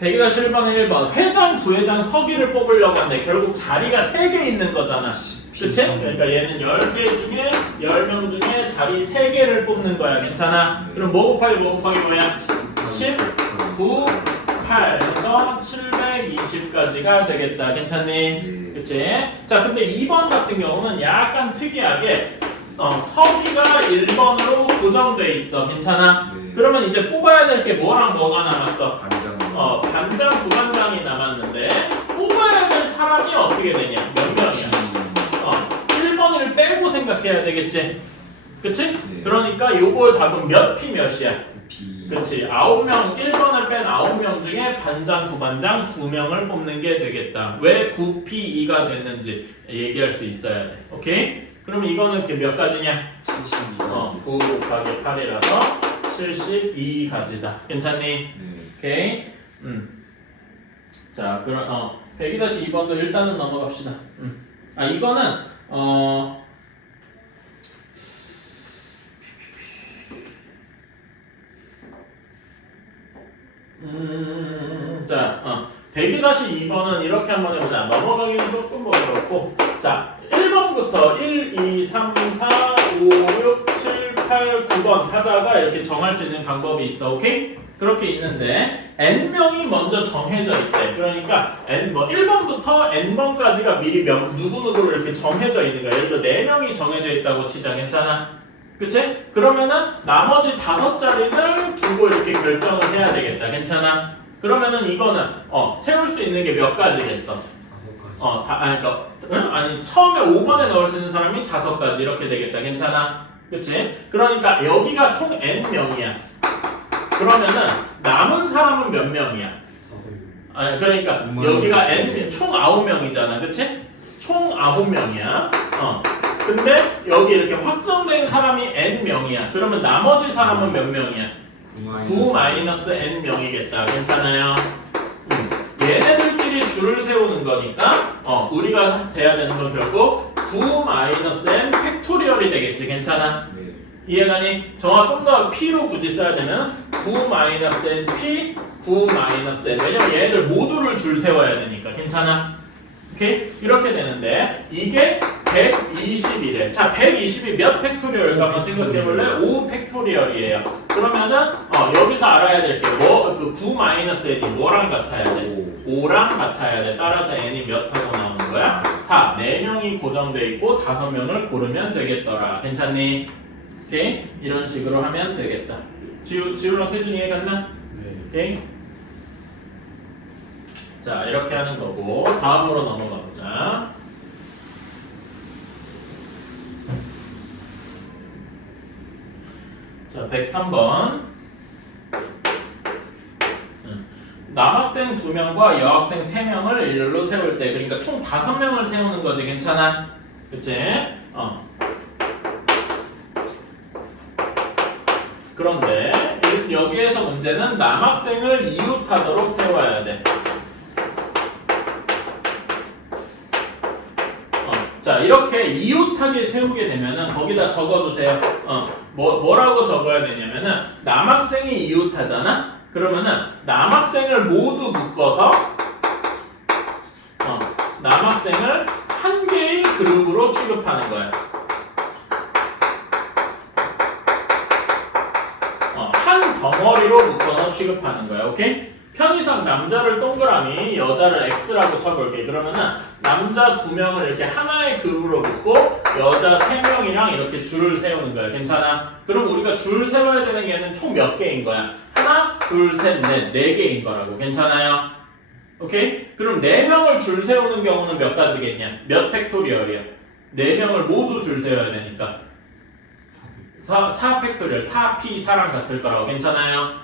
100-1번에 1번. 회장, 부회장 서기를 뽑으려고 하는데 결국 자리가 3개 있는 거잖아. 그치? 그러니까 얘는 10개 중에 10명 중에 자리 3개를 뽑는 거야. 괜찮아? 그럼 뭐 곱하기 뭐야? 19, 8 해서 720까지가 되겠다. 괜찮니? 그치? 자, 근데 2번 같은 경우는 약간 특이하게 서기가 1번으로 고정돼 있어. 괜찮아? 그러면 이제 뽑아야 될 게 뭐랑 뭐가 남았어? 반장, 부반장이 남았는데 뽑아야 될 사람이 어떻게 되냐? 몇 명이야? 1번을 빼고 생각해야 되겠지? 그치? 그러니까 요거 답은 몇 P 몇이야? 그치? 9명, 1번을 뺀 9명 중에 반장, 부반장 2명을 뽑는 게 되겠다. 왜 9P2가 됐는지 얘기할 수 있어야 돼. 오케이? 그럼 이거는 몇 가지냐? 9 곱하기 8이라서 72가지다. 괜찮니? 오케이? 자, 그럼 102-2번도 일단은 넘어갑시다. 이거는 자, 102-2번은 이렇게 한번 해보자. 넘어가기는 조금 어렵고, 자, 1번부터 1, 2, 3, 4, 5, 6, 7, 8, 9번 타자가 이렇게 정할 수 있는 방법이 있어. 오케이? 그렇게 있는데 n명이 먼저 정해져 있대. 그러니까 1번부터 n번까지가 미리 누구누구로 이렇게 정해져 있는 거야. 예를 들어 4명이 정해져 있다고 치자. 괜찮아? 그치? 그러면은 나머지 5자리는 두고 이렇게 결정을 해야 되겠다. 괜찮아? 그러면은 이거는 세울 수 있는 게 몇 가지겠어? 5가지. 아니 처음에 5번에 넣을 수 있는 사람이 5가지 이렇게 되겠다. 괜찮아? 그치? 그러니까 여기가 총 n명이야. 그러면은 남은 사람은 몇 명이야? 그러니까 여기가 n 총 9명이잖아. 그치? 총 9명이야. 근데 여기 이렇게 확정된 사람이 n명이야. 그러면 나머지 사람은 몇 명이야? 9-n 명이겠다. 괜찮아요? 얘네들끼리 줄을 세우는 거니까 우리가 돼야 되는 건 결국 9-n 팩토리얼이 되겠지. 괜찮아? 이해가니? 정화 좀 더 P로 굳이 써야 되면 9-n P, 9-n. 왜냐면 얘네들 모두를 줄 세워야 되니까. 괜찮아? 오케이? 이렇게 되는데 이게 120이래. 자, 120이 몇 팩토리얼인가 한번 생각해 볼래? 5 팩토리얼이에요. 그러면은 여기서 알아야 될 게 그 9-n이 뭐랑 같아야 돼? 5랑 같아야 돼. 따라서 n이 몇 하고 나오는 거야? 4. 4명이 고정돼 있고 5명을 고르면 되겠더라. 괜찮니? 오케이? 이런 식으로 하면 되겠다. 지우랑 태준이 이해갔나? 오케이? 자, 이렇게 하는 거고 다음으로 넘어가 보자. 자, 103번. 남학생 2명과 여학생 3명을 일렬로 세울 때, 그러니까 총 5명을 세우는 거지. 괜찮아? 그치? 그런데 여기에서 문제는 남학생을 이웃하도록 세워야 돼. 자, 이렇게 이웃하게 세우게 되면은 거기다 적어두세요. 뭐라고 적어야 되냐면은 남학생이 이웃하잖아. 그러면은 남학생을 모두 묶어서 남학생을 한 개의 그룹으로 취급하는 거야. 한 덩어리로 묶어서 취급하는 거야. 오케이? 편의상 남자를 동그라미, 여자를 X라고 쳐볼게. 그러면은 남자 2명을 이렇게 하나의 그룹으로 묶고 여자 3명이랑 이렇게 줄을 세우는 거야. 괜찮아? 그럼 우리가 줄 세워야 되는 개는 총 몇 개인 거야? 하나, 둘, 셋, 넷, 4개인 거라고. 괜찮아요? 오케이? 그럼 4명을 줄 세우는 경우는 몇 가지겠냐? 몇 팩토리얼이야? 4명을 모두 줄 세워야 되니까 4 팩토리얼, 4P, 4랑 같을 거라고. 괜찮아요?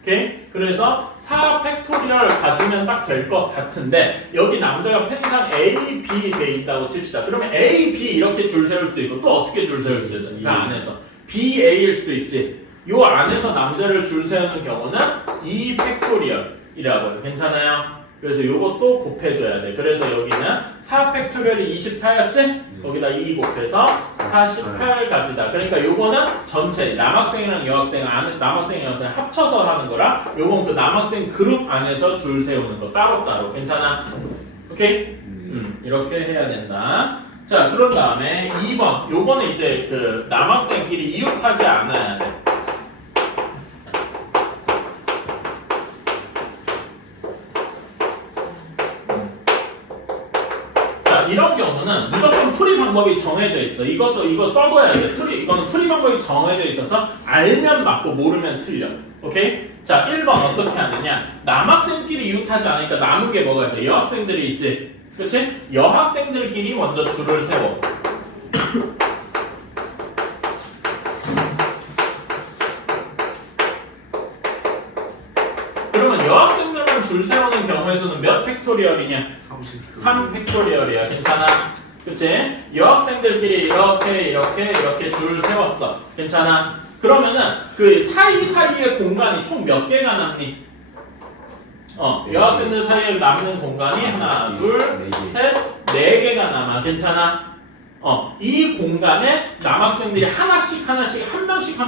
오케이? 그래서 4 팩토리얼 가지면 딱 될 것 같은데 여기 남자가 편의상 A, B 돼 있다고 칩시다. 그러면 A, B 이렇게 줄 세울 수도 있고 또 어떻게 줄 세울 수도 있어? 그 안에서 B, A일 수도 있지. 요 안에서 남자를 줄 세우는 경우는 2 팩토리얼이라고 해요. 괜찮아요? 그래서 요것도 곱해줘야 돼. 그래서 여기는 4 팩토리얼이 24였지? 거기다 2 곱해서 48가지다. 그러니까 요거는 전체 남학생이랑 여학생 남학생 여학생 합쳐서 하는 거라 요건 그 남학생 그룹 안에서 줄 세우는 거 따로따로. 괜찮아? 오케이? 이렇게 해야 된다. 자, 그런 다음에 2번. 요거는 이제 그 남학생끼리 이웃하지 않아야 돼. 자, 이런 경우는 무조건 풀이 방법이 정해져 있어. 이거 써둬야 돼. 이거는 풀이 방법이 정해져 있어서 알면 맞고 모르면 틀려. 오케이? 자, 1번 어떻게 하느냐? 남학생끼리 이웃하지 않으니까 남은 게 뭐가 있어? 여학생들이 있지. 그치? 여학생들끼리 먼저 줄을 세워. 그러면 여학생들만 줄 세우는 경우의 수는 몇 팩토리얼이냐? 3 팩토리얼이야. 괜찮아? 그치? 여학생들끼리 이렇게 줄 세웠어. 괜찮아? 그러면은 그 사이사이의 공간이 총 몇 개가 남니? 여학생들 사이에 남는 공간이 하나, 둘, 셋, 네 개가 남아. 괜찮아? 이 공간에 남학생들이 하나씩 한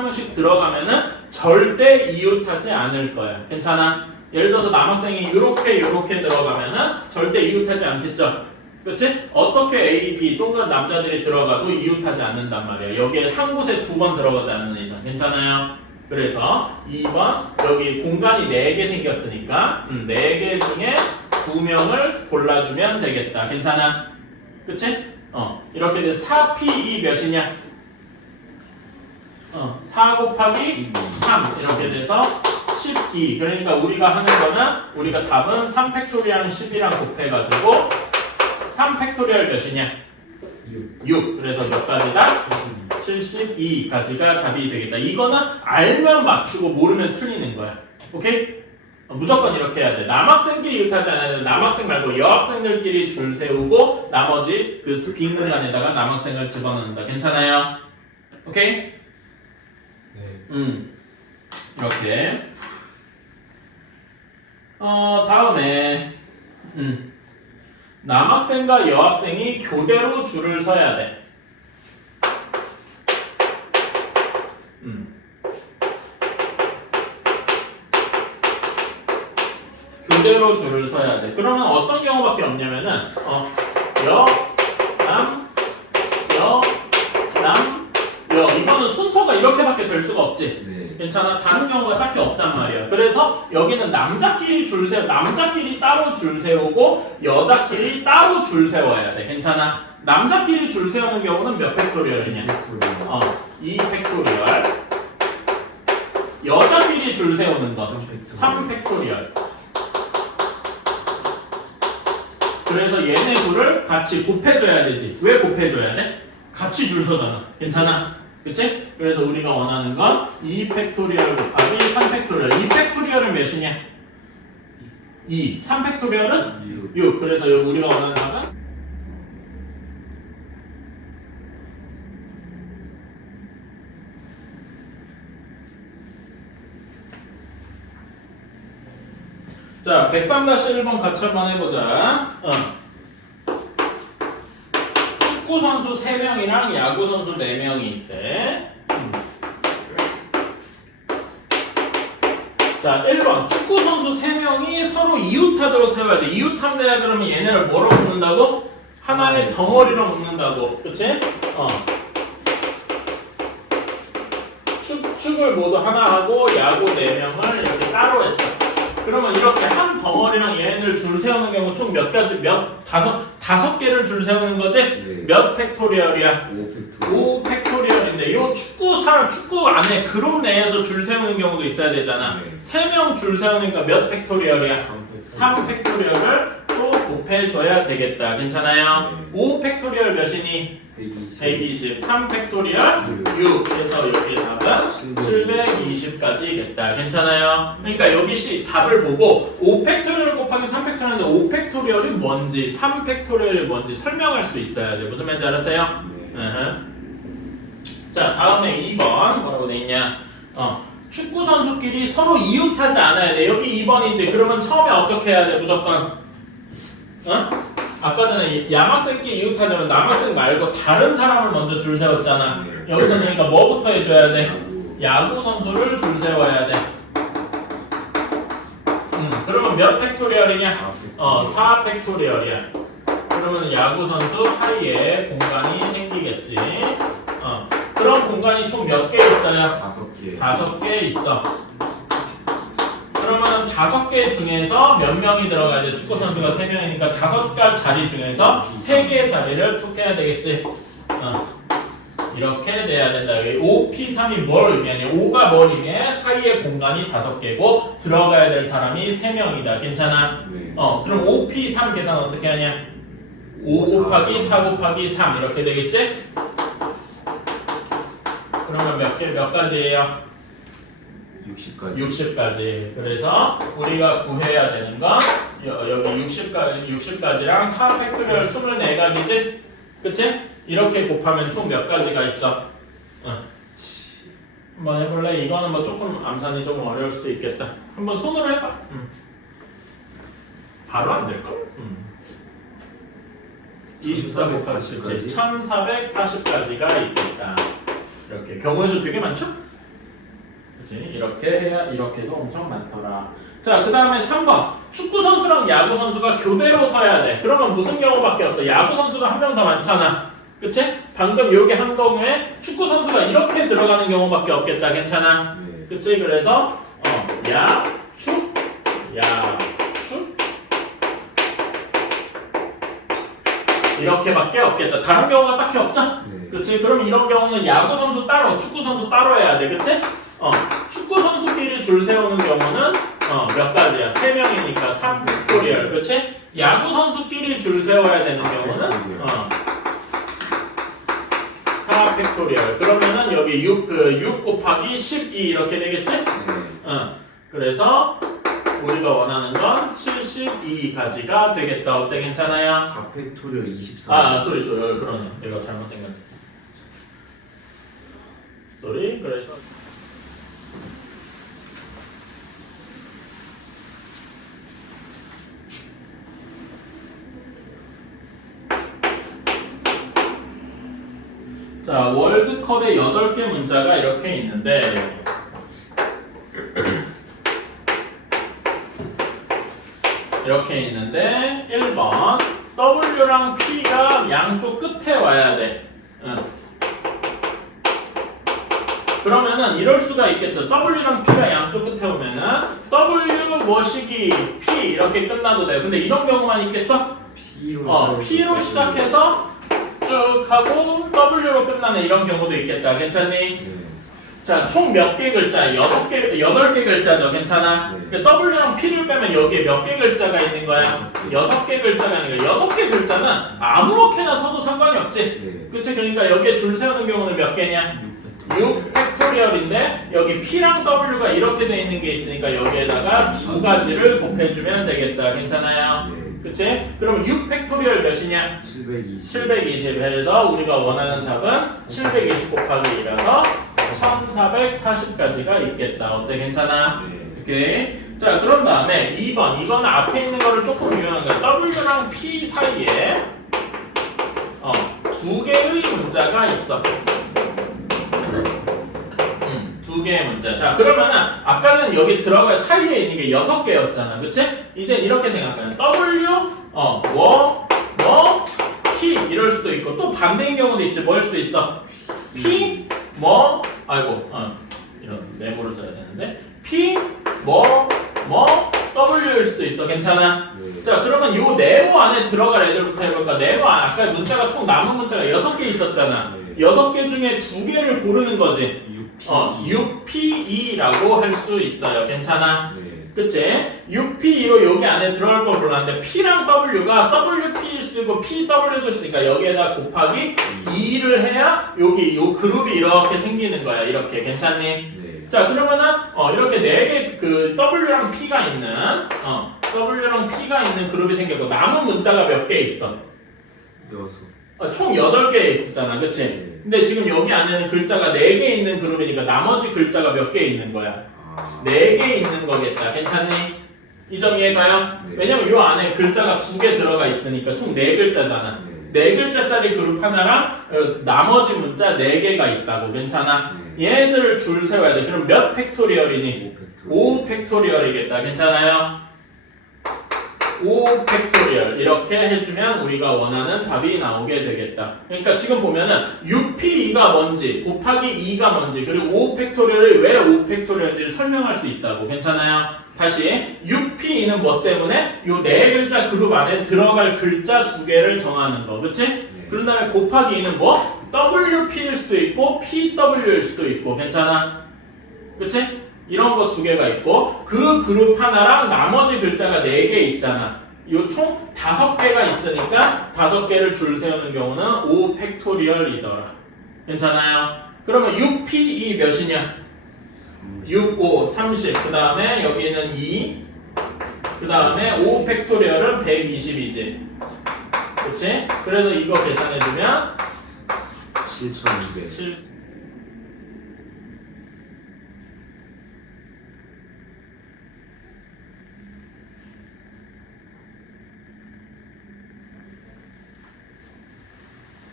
명씩 들어가면은 절대 이웃하지 않을 거야. 괜찮아? 예를 들어서 남학생이 이렇게 들어가면은 절대 이웃하지 않겠죠? 그렇지? 어떻게 A, B 동그란 남자들이 들어가도 이웃하지 않는단 말이야. 여기에 한 곳에 2번 들어가지 않는 이상. 괜찮아요? 그래서 2번 여기 공간이 4개 생겼으니까 4개 중에 2명을 골라주면 되겠다. 괜찮아? 그치? 이렇게 돼서 4P2 몇이냐? 4 곱하기 3 이렇게 돼서 12. 그러니까 우리가 하는 거는 우리가 답은 3팩토리얼 10이랑 곱해가지고 3팩토리얼 몇이냐? 6. 그래서 몇 가지다? 72가지가 답이 되겠다. 이거는 알면 맞추고 모르면 틀리는 거야. 오케이? 무조건 이렇게 해야 돼. 남학생끼리 이웃하지 않아야 돼. 남학생 말고 여학생들끼리 줄 세우고 나머지 그 빈 공간에다가 남학생을 집어넣는다. 괜찮아요? 오케이? 네. 이렇게. 다음에 남학생과 여학생이 교대로 줄을 서야 돼. 교대로 줄을 서야 돼. 그러면 어떤 경우밖에 없냐면은 여, 남, 이거는 순서가 이렇게밖에 될 수가 없지. 네. 괜찮아? 다른 경우가 딱히 없단 말이야. 그래서 여기는 남자끼리 남자끼리 따로 줄 세우고 여자끼리 따로 줄 세워야 돼. 괜찮아? 남자끼리 줄 세우는 경우는 몇 팩토리얼이냐? 2 팩토리얼. 여자끼리 줄 세우는 거 3 팩토리얼. 그래서 얘네 둘을 같이 곱해줘야 되지. 왜 곱해줘야 돼? 같이 줄 서잖아. 괜찮아? 그치? 그래서 우리가 원하는 건 2 팩토리얼 곱하기 3 팩토리얼. 2 팩토리얼은 몇이냐? 2. 3 팩토리얼은 6. 그래서 여기 우리가 원하는 건 자, 103-1번 같이 한번 해보자. 축구 선수 3명이랑 야구 선수 4명이 있대. 자, 1번 축구 선수 3명이 서로 이웃하도록 세워야 돼. 이웃한다 그러면 얘네를 뭐로 묶는다고? 하나의 덩어리로 묶는다고. 그치? 축을 모두 하나 하고 야구 4명을 이렇게 따로 했어. 그러면 이렇게 한 덩어리랑 얘네들 줄 세우는 경우 총 몇 가지? 다섯 개를 줄 세우는 거지? 네. 몇 팩토리얼이야? 5 팩토리얼. 5 팩토리얼인데 요 축구 안에 그룹 내에서 줄 세우는 경우도 있어야 되잖아. 네. 3명 줄 세우니까 몇 팩토리얼이야? 3 팩토리얼을 또 곱해줘야 되겠다. 괜찮아요? 네. 5 팩토리얼 몇이니? 120. 3 팩토리얼 6. 그래서 여기 답은 720까지겠다. 괜찮아요? 그러니까 여기 답을 보고 5 팩토리얼 곱하기 3 팩토리얼인데 5 팩토리얼이 뭔지 3 팩토리얼이 뭔지 설명할 수 있어야 돼. 무슨 말인지 알았어요? 자, 다음에 2번 뭐라고 돼 있냐? 축구 선수끼리 서로 이웃하지 않아야 돼. 여기 2번이지. 그러면 처음에 어떻게 해야 돼? 무조건 아까 전에 남학생끼리 이웃하려면 남학생 말고 다른 사람을 먼저 줄 세웠잖아. 여기서 그러니까 뭐부터 해줘야 돼? 야구 선수를 줄 세워야 돼. 그러면 몇 팩토리얼이냐? 4 팩토리얼이야. 그러면 야구 선수 사이에 공간이 생기겠지. 그런 공간이 총 몇 개 있어요? 5개. 5개 있어. 그러면 5개 중에서 몇 명이 들어가야 돼? 축구 선수가 3명이니까 5개 자리 중에서 3개의 자리를 툭 해야 되겠지. 이렇게 돼야 된다. 여기 5P3이 뭘 의미하냐? 5가 뭘 의미해? 사이에 공간이 5개고 들어가야 될 사람이 3명이다. 괜찮아? 네. 그럼 5P3 계산 어떻게 하냐? 5 곱하기 4 곱하기 3 이렇게 되겠지? 그러면 몇 가지예요? 60까지. 60까지. 그래서 우리가 구해야 되는 건 여기 60까지랑 4 팩토리얼 24가지지? 그치? 이렇게 곱하면 총 몇 가지가 있어? 한번 해볼래? 이거는 뭐 조금 암산이 조금 어려울 수도 있겠다. 한번 손으로 해봐. 바로 안 될걸? 24 곱하기 10, 1440까지가 있겠다. 이렇게 경우의 수 되게 많죠? 그치? 이렇게 해야 이렇게도 엄청 많더라. 자, 그 다음에 3번. 축구 선수랑 야구 선수가 교대로 서야 돼. 그러면 무슨 경우밖에 없어? 야구 선수가 한 명 더 많잖아. 그치? 방금 요게 한 경우에 축구 선수가 이렇게 들어가는 경우밖에 없겠다. 괜찮아? 네. 그치? 그래서 야축 이렇게밖에 없겠다. 다른 경우가 딱히 없죠? 네. 그치? 그럼 이런 경우는 야구 선수 따로, 축구 선수 따로 해야 돼. 그치? 축구 선수끼리 줄 세우는 경우는 몇 가지야? 3명이니까 3 팩토리얼. 그치? 야구 선수끼리 줄 세워야 되는 경우는 4 팩토리얼. 그러면은 여기 6 곱하기 12 이렇게 되겠지? 네. 그래서 우리가 원하는 건 72가지가 되겠다. 어때? 괜찮아요? 4팩토리얼 24. 쏘리. 그러네. 내가 잘못 생각했어. 쏘리. 그래서 자, 월드컵에 8개 문자가 이렇게 있는데 이렇게 있는데 1번 W랑 P가 양쪽 끝에 와야 돼. 그러면은 이럴 수가 있겠죠. W랑 P가 양쪽 끝에 오면은 W 뭐시기 P 이렇게 끝나도 돼요. 근데 이런 경우만 있겠어? P로 시작해서 쭉 하고 W로 끝나는 이런 경우도 있겠다. 괜찮니? 네. 자, 총 몇 개 글자? 8개 글자죠. 괜찮아? 네. 그 W랑 P를 빼면 여기에 몇 개 글자가 있는 거야? 6개 글자가 있는 거야. 6개 글자는 아무렇게나 써도 상관이 없지? 네. 그치? 그러니까 여기에 줄 세우는 경우는 몇 개냐? 6 팩토리얼인데 여기 P랑 W가 이렇게 돼 있는 게 있으니까 여기에다가 2가지를 곱해주면 되겠다. 괜찮아요? 네. 그치? 그럼 6 팩토리얼 몇이냐? 720. 720 해서 우리가 원하는 답은 720 곱하기 1이라서 1440까지가 있겠다. 어때? 괜찮아? 네. 오케이. 자, 그런 다음에 2번. 이거는 앞에 있는 거를 조금 유용한 거야. W랑 P 사이에 2개의 문자가 있어. 2개의 문자. 자, 그러면은 아까는 여기 들어갈 사이에 있는 게 6개였잖아. 그치? 이제 이렇게 생각하면 W, P 이럴 수도 있고 또 반대인 경우도 있지. 뭐일 수도 있어? P, 이런 메모를 써야 되는데 P, W일 수도 있어. 괜찮아? 네. 자, 그러면 요 네모 안에 들어갈 애들부터 해볼까? 네모 안, 아까 문자가 총 남은 문자가 6개 있었잖아. 네. 6개 중에 2개를 고르는 거지. 6P2라고 할 수 있어요. 괜찮아? 네. 그치? 6P2로 여기 안에 들어갈 걸 골랐는데 P랑 W가 WP일 수도 있고 PW도 있으니까 여기에다 곱하기 2를 해야 여기 요 그룹이 이렇게 생기는 거야. 이렇게. 괜찮니? 네. 자, 그러면은 이렇게 4개 그 W랑 P가 있는 W랑 P가 있는 그룹이 생겼고 남은 문자가 몇 개 있어? 6. 총 8개 있었잖아. 그치? 네. 근데 지금 여기 안에는 글자가 4개 있는 그룹이니까 나머지 글자가 몇 개 있는 거야? 4개 있는 거겠다. 괜찮니? 이 점 이해가요? 네. 왜냐면 요 안에 글자가 2개 들어가 있으니까 총 4글자잖아. 네. 4글자짜리 그룹 하나랑 나머지 문자 4개가 있다고. 괜찮아? 네. 얘네들을 줄 세워야 돼. 그럼 몇 팩토리얼이니? 5 팩토리얼. 5 팩토리얼이겠다. 괜찮아요? 5 팩토리얼 이렇게 해주면 우리가 원하는 답이 나오게 되겠다. 그러니까 지금 보면은 6p2가 뭔지 곱하기 2가 뭔지 그리고 5 팩토리얼이 왜 5 팩토리얼인지 설명할 수 있다고. 괜찮아요? 다시 6p2는 뭐 때문에 요 네 글자 그룹 안에 들어갈 글자 두 개를 정하는 거. 그치? 그런 다음에 곱하기 2는 뭐? WP일 수도 있고 PW일 수도 있고. 괜찮아? 그치? 이런 거 두 개가 있고 그 그룹 하나랑 나머지 글자가 4개 있잖아. 요 총 5개가 있으니까 5개를 줄 세우는 경우는 5 팩토리얼이더라. 괜찮아요? 그러면 6p2 몇이냐? 6, 5, 30. 그 다음에 여기는 2. 그 다음에 5 팩토리얼은 120이지. 그치? 그래서 이거 계산해주면 7,200. 7.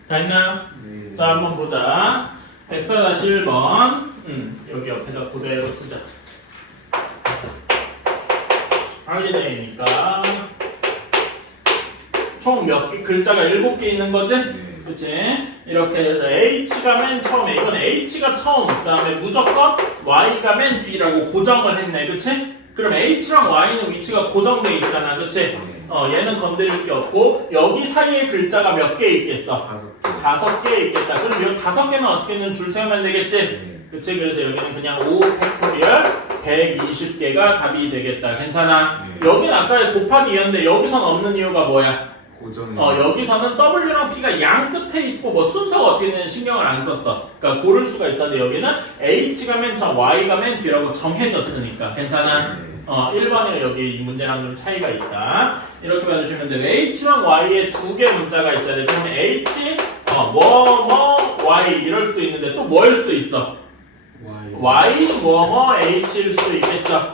다 했나? 네. 자, 한번 보자. 104-1번. 여기 옆에다 그대로 쓰자. 할리데이니까. 총 몇 개, 글자가 7개 있는 거지? 네. 그치? 이렇게 해서 H가 맨 처음에, 이건 H가 처음, 그 다음에 무조건 Y가 맨 뒤라고 고정을 했네. 그치? 그럼 H랑 Y는 위치가 고정돼 있잖아. 그치? 얘는 건드릴 게 없고 여기 사이에 글자가 몇 개 있겠어? 5개. 5개 있겠다. 그럼 이 5개만 어떻게든 줄 세우면 되겠지? 네. 그치? 그래서 여기는 그냥 5 팩토리얼 120개가 답이 되겠다. 괜찮아? 네. 여기는 아까 곱하기 2였는데 여기선 없는 이유가 뭐야? 고정이. 여기서는 W랑 P가 양 끝에 있고 뭐 순서가 어떻게 되는지 신경을 안 썼어. 그러니까 고를 수가 있었는데 여기는 H가 맨 처음, Y가 맨 뒤라고 정해졌으니까. 괜찮아? 네. 1번이랑 여기 이 문제랑 좀 차이가 있다. 이렇게 봐주시면 돼요. H랑 Y에 두 개 문자가 있어야 돼. 그러면 H, Y 이럴 수도 있는데 또 뭐일 수도 있어? Y, H일 수도 있겠죠.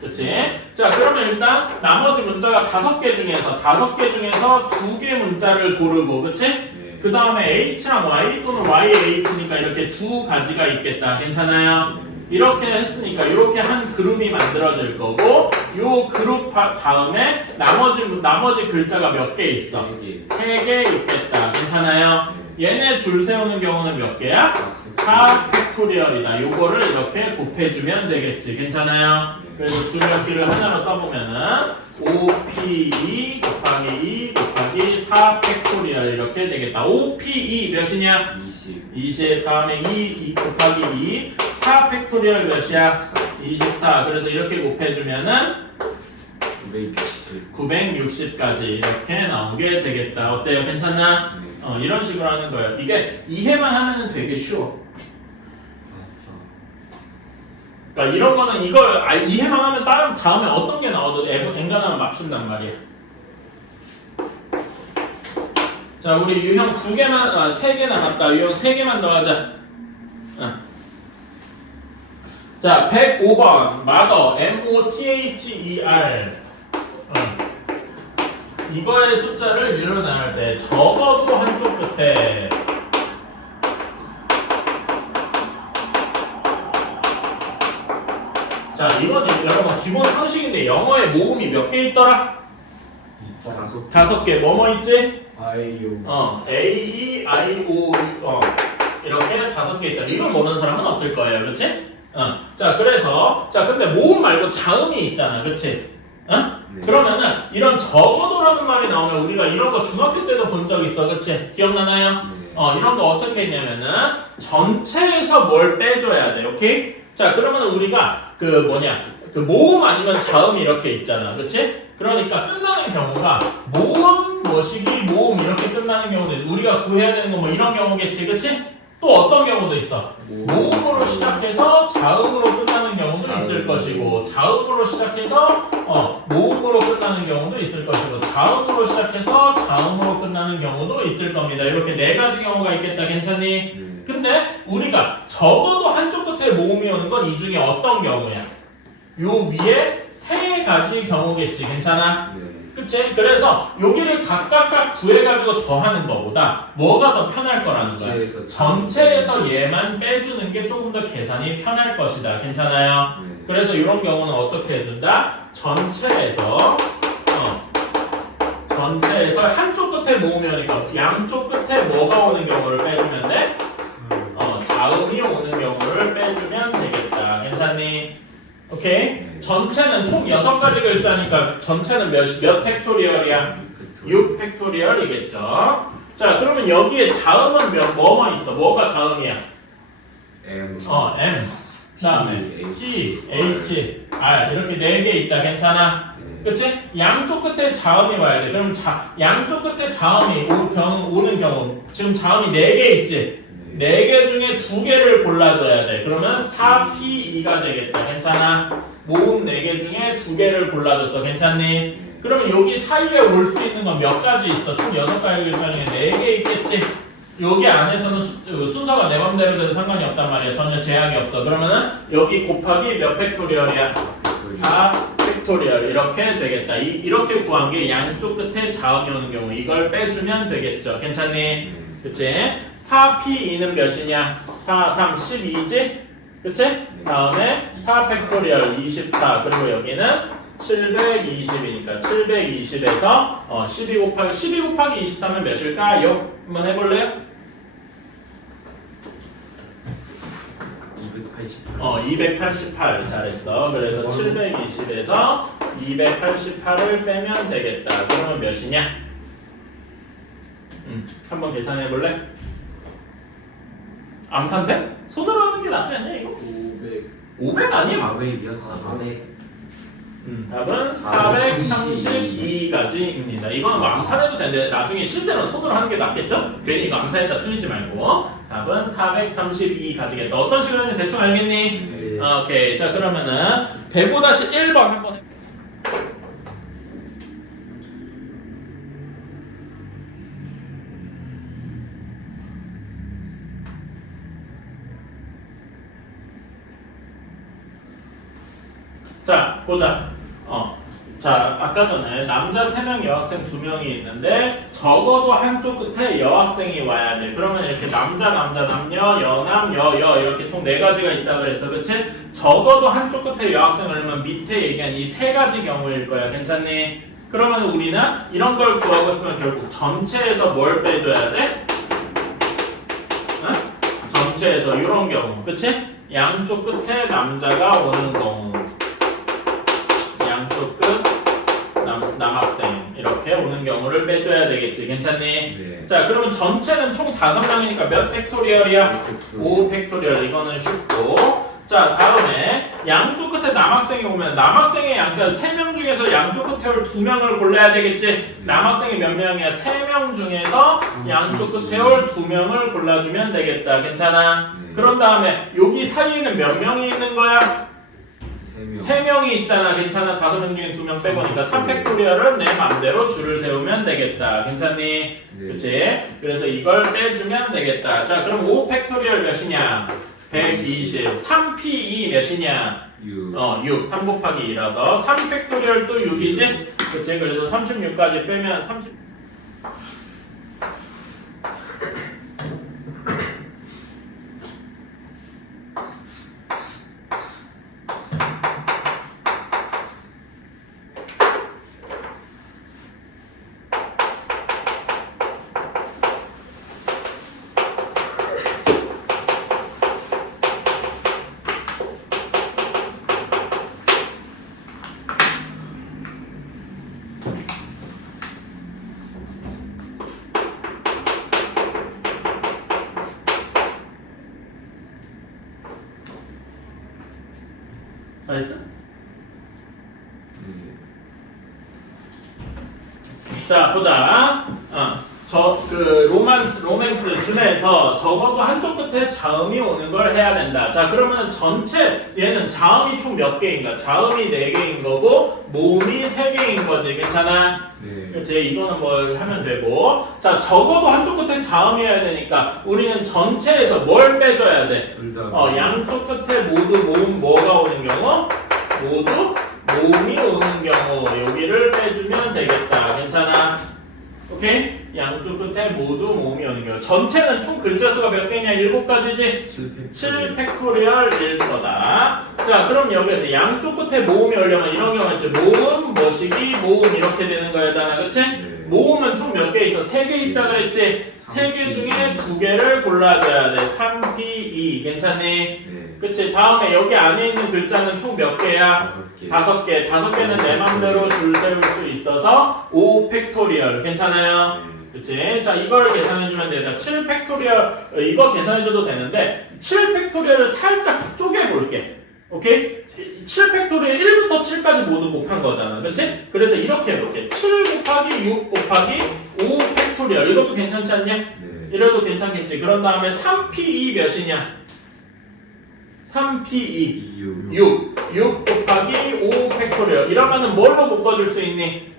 그치? 자, 그러면 일단 나머지 문자가 5개 중에서 2개 문자를 고르고, 그치? 네. 그 다음에 H랑 Y 또는 Y의 H니까 이렇게 두 가지가 있겠다. 괜찮아요? 이렇게 했으니까 이렇게 한 그룹이 만들어질 거고 요 그룹 다음에 나머지 글자가 몇 개 있어? 3개 있겠다. 괜찮아요? 얘네 줄 세우는 경우는 몇 개야? 4 팩토리얼이다. 요거를 이렇게 곱해주면 되겠지. 괜찮아요? 그래서 줄여기를 하나로 써보면은 5p2 곱하기 2 곱하기 4 팩토리얼 이렇게 되겠다. 5p2 몇이냐? 20. 다음에 2 곱하기 2 4 팩토리얼 몇이야? 24. 그래서 이렇게 곱해주면은 960까지 이렇게 나오게 되겠다. 어때요? 괜찮나? 이런 식으로 하는 거예요. 이게 이해만 하면은 되게 쉬워. 그러니까 이런 거는 이걸 이해만 하면 다음에 어떤 게 나와도 엔간하면 맞춘단 말이야. 자, 우리 유형 3개 남았다. 유형 3개만 더 하자. 자, 105번 마더 MOTHER. 이거의 숫자를 일어날 때 적어도 한쪽 끝에 자, 이건 여러분 기본 상식인데 영어에 모음이 몇 개 있더라? 5개. 뭐뭐 있지? A, I, O, 이렇게 5개 있더라. 이걸 모르는 사람은 없을 거예요. 그렇지? 자, 그래서 근데 모음 말고 자음이 있잖아. 그렇지? 네. 그러면은 이런 적어도라는 말이 나오면 우리가 이런 거 중학교 때도 본 적 있어. 그치? 기억나나요? 네. 이런 거 어떻게 했냐면은 전체에서 뭘 빼줘야 돼. 오케이? 자, 그러면은 우리가 그 모음 아니면 자음 이렇게 있잖아. 그치? 그러니까 끝나는 경우가 모음, 뭐시기, 모음 이렇게 끝나는 경우도 우리가 구해야 되는 거 뭐 이런 경우겠지. 그치? 또 어떤 경우도 있어. 모음으로 시작해서 자음으로 끝나는 경우도 있을 것이고 자음으로 시작해서 모음으로 끝나는 경우도 있을 것이고 자음으로 시작해서 자음으로 끝나는 경우도 있을 겁니다. 이렇게 4가지 경우가 있겠다. 괜찮니? 근데 우리가 적어도 한쪽 끝에 모음이 오는 건 이 중에 어떤 경우야? 요 위에 3가지 경우겠지. 괜찮아? 그치? 그래서 여기를 각각 구해가지고 더하는 것보다 뭐가 더 편할 거라는 거야. 전체에서 얘만 빼주는 게 조금 더 계산이 편할 것이다. 괜찮아요? 그래서 이런 경우는 어떻게 해준다? 전체에서 전체에서 한쪽 끝에 모음이 오니까 양쪽 끝에 뭐가 오는 경우를 빼주면 돼? 자음이 오는 경우를 빼주면 되겠다. 괜찮니? 오케이? 전체는 총 6가지 글자니까 전체는 몇 팩토리얼이야? 6 팩토리얼이겠죠. 자, 그러면 여기에 자음은 뭐만 있어? 뭐가 자음이야? M. M. 그다음에 T, H, R 이렇게 4개 있다. 괜찮아? 그치? 양쪽 끝에 자음이 와야 돼. 그럼 양쪽 끝에 자음이 오는 경우 지금 자음이 4개 있지? 4개 중에 2개를 골라줘야 돼. 그러면 4P2가 되겠다. 괜찮아? 모음 4개 중에 2개를 골라줬어. 괜찮니? 그러면 여기 사이에 올 수 있는 건 몇 가지 있어? 총 6가지 글자 중에 4개 있겠지? 여기 안에서는 순서가 내 맘대로 돼도 상관이 없단 말이야. 전혀 제약이 없어. 그러면은 여기 곱하기 몇 팩토리얼이야? 4 팩토리얼 이렇게 되겠다. 이렇게 구한 게 양쪽 끝에 자음이 오는 경우 이걸 빼주면 되겠죠. 괜찮니? 그치? 4P2는 몇이냐? 4, 3, 12지? 그치? 다음에 4 팩토리얼 24 그리고 여기는 720이니까 720에서 12 곱하기 23은 몇일까요? 한번 해볼래요? 288 잘했어. 그래서 720에서 288을 빼면 되겠다. 그러면 몇이냐? 한번 계산해 볼래? 암산돼? 손으로 하는 게 낫지 않냐 이거? 500 아니야? 400이었어. 400. 답은 432가지입니다. 이거는 뭐 암산해도 되는데 나중에 실제로 손으로 하는 게 낫겠죠? 괜히 이거 암산했다 틀리지 말고 답은 432가지겠다. 어떤 식으로 하는지 대충 알겠니? 오케이. 자 그러면은 105-1번 한번 해. 자, 보자. 자, 아까 전에 남자 3명, 여학생 2명이 있는데 적어도 한쪽 끝에 여학생이 와야 돼. 그러면 이렇게 남자, 남녀, 여남, 여 이렇게 총 4가지가 있다 그랬어. 그치? 적어도 한쪽 끝에 여학생을 넣으면 밑에 얘기한 이 3가지 경우일 거야. 괜찮니? 그러면 우리는 이런 걸 구하고 싶으면 결국 전체에서 뭘 빼줘야 돼? 응? 전체에서 이런 경우. 그치? 양쪽 끝에 남자가 오는 경우. 양쪽 끝 남학생 이렇게 오는 경우를 빼줘야 되겠지. 괜찮니? 네. 자 그러면 전체는 총 5명이니까 몇 팩토리얼이야? 5 팩토리얼. 이거는 쉽고. 자 다음에 양쪽 끝에 남학생이 오면 남학생의 그러니까 3명 중에서 양쪽 끝에 올 2명을 골라야 되겠지. 남학생이 몇 명이야? 3명 중에서 양쪽 끝에 올 2명을 골라주면 되겠다. 괜찮아? 그런 다음에 여기 사이에는 몇 명이 있는 거야? 3명이 있잖아. 괜찮아. 5명 중에 2명 빼고니까 3팩토리얼은 내 맘대로 줄을 세우면 되겠다. 괜찮니? 네. 그치? 그래서 이걸 빼주면 되겠다. 자 그럼 5팩토리얼 몇이냐? 120. 3P2 몇이냐? 6. 3 곱하기 2라서 3팩토리얼 또 6이지? 그치? 그래서 36까지 빼면 30. 잘했어? 자 보자. 로맨스 준에서 적어도 한쪽 끝에 자음이 오는 걸 해야 된다. 자 그러면 전체 얘는 자음이 총 몇 개인가? 자음이 4개인 거고 모음이 3개인 거지. 괜찮아? 네. 그렇지. 이거는 뭐 하면 되고. 자 적어도 한쪽 끝에 자음이어야 되니까 우리는 전체에서 뭘 빼줘야 돼? 양쪽 끝에 모두 모음 뭐가 오는 경우? 모두 모음이 오는 경우 여기를 빼주면 되겠다. 괜찮아? 오케이? 양쪽 끝에 모두 모음이 오는 경우. 전체는 총 글자 수가 몇 개냐? 7가지지? 7 팩토리얼 1거다. 자 그럼 여기에서 양쪽 끝에 모음이 오려면 이런 경우 있지. 모음, 모시기, 모음 이렇게 되는 거였잖아. 그치? 모음은 총 몇 개 있어? 3개 있다 그랬지? 3개 중에 2개를 골라줘야 돼. 3P2 괜찮니? 네. 그치? 다음에 여기 안에 있는 글자는 총 몇 개야? 5개. 5개는 내 맘대로 줄 세울 수 있어서 5 팩토리얼 괜찮아요? 그치? 자, 이걸 계산해주면 되다. 7 팩토리얼, 이거 계산해줘도 되는데, 7 팩토리얼을 살짝 쪼개볼게. 오케이? 7 팩토리얼 1부터 7까지 모두 곱한 거잖아. 그치? 그래서 이렇게 해볼게. 7 곱하기 6 곱하기 5 팩토리얼. 이것도 괜찮지 않냐? 네. 이래도 괜찮겠지. 그런 다음에 3P2 몇이냐? 3P2. 6 곱하기 5 팩토리얼. 이러면은 뭘로 묶어줄 수 있니?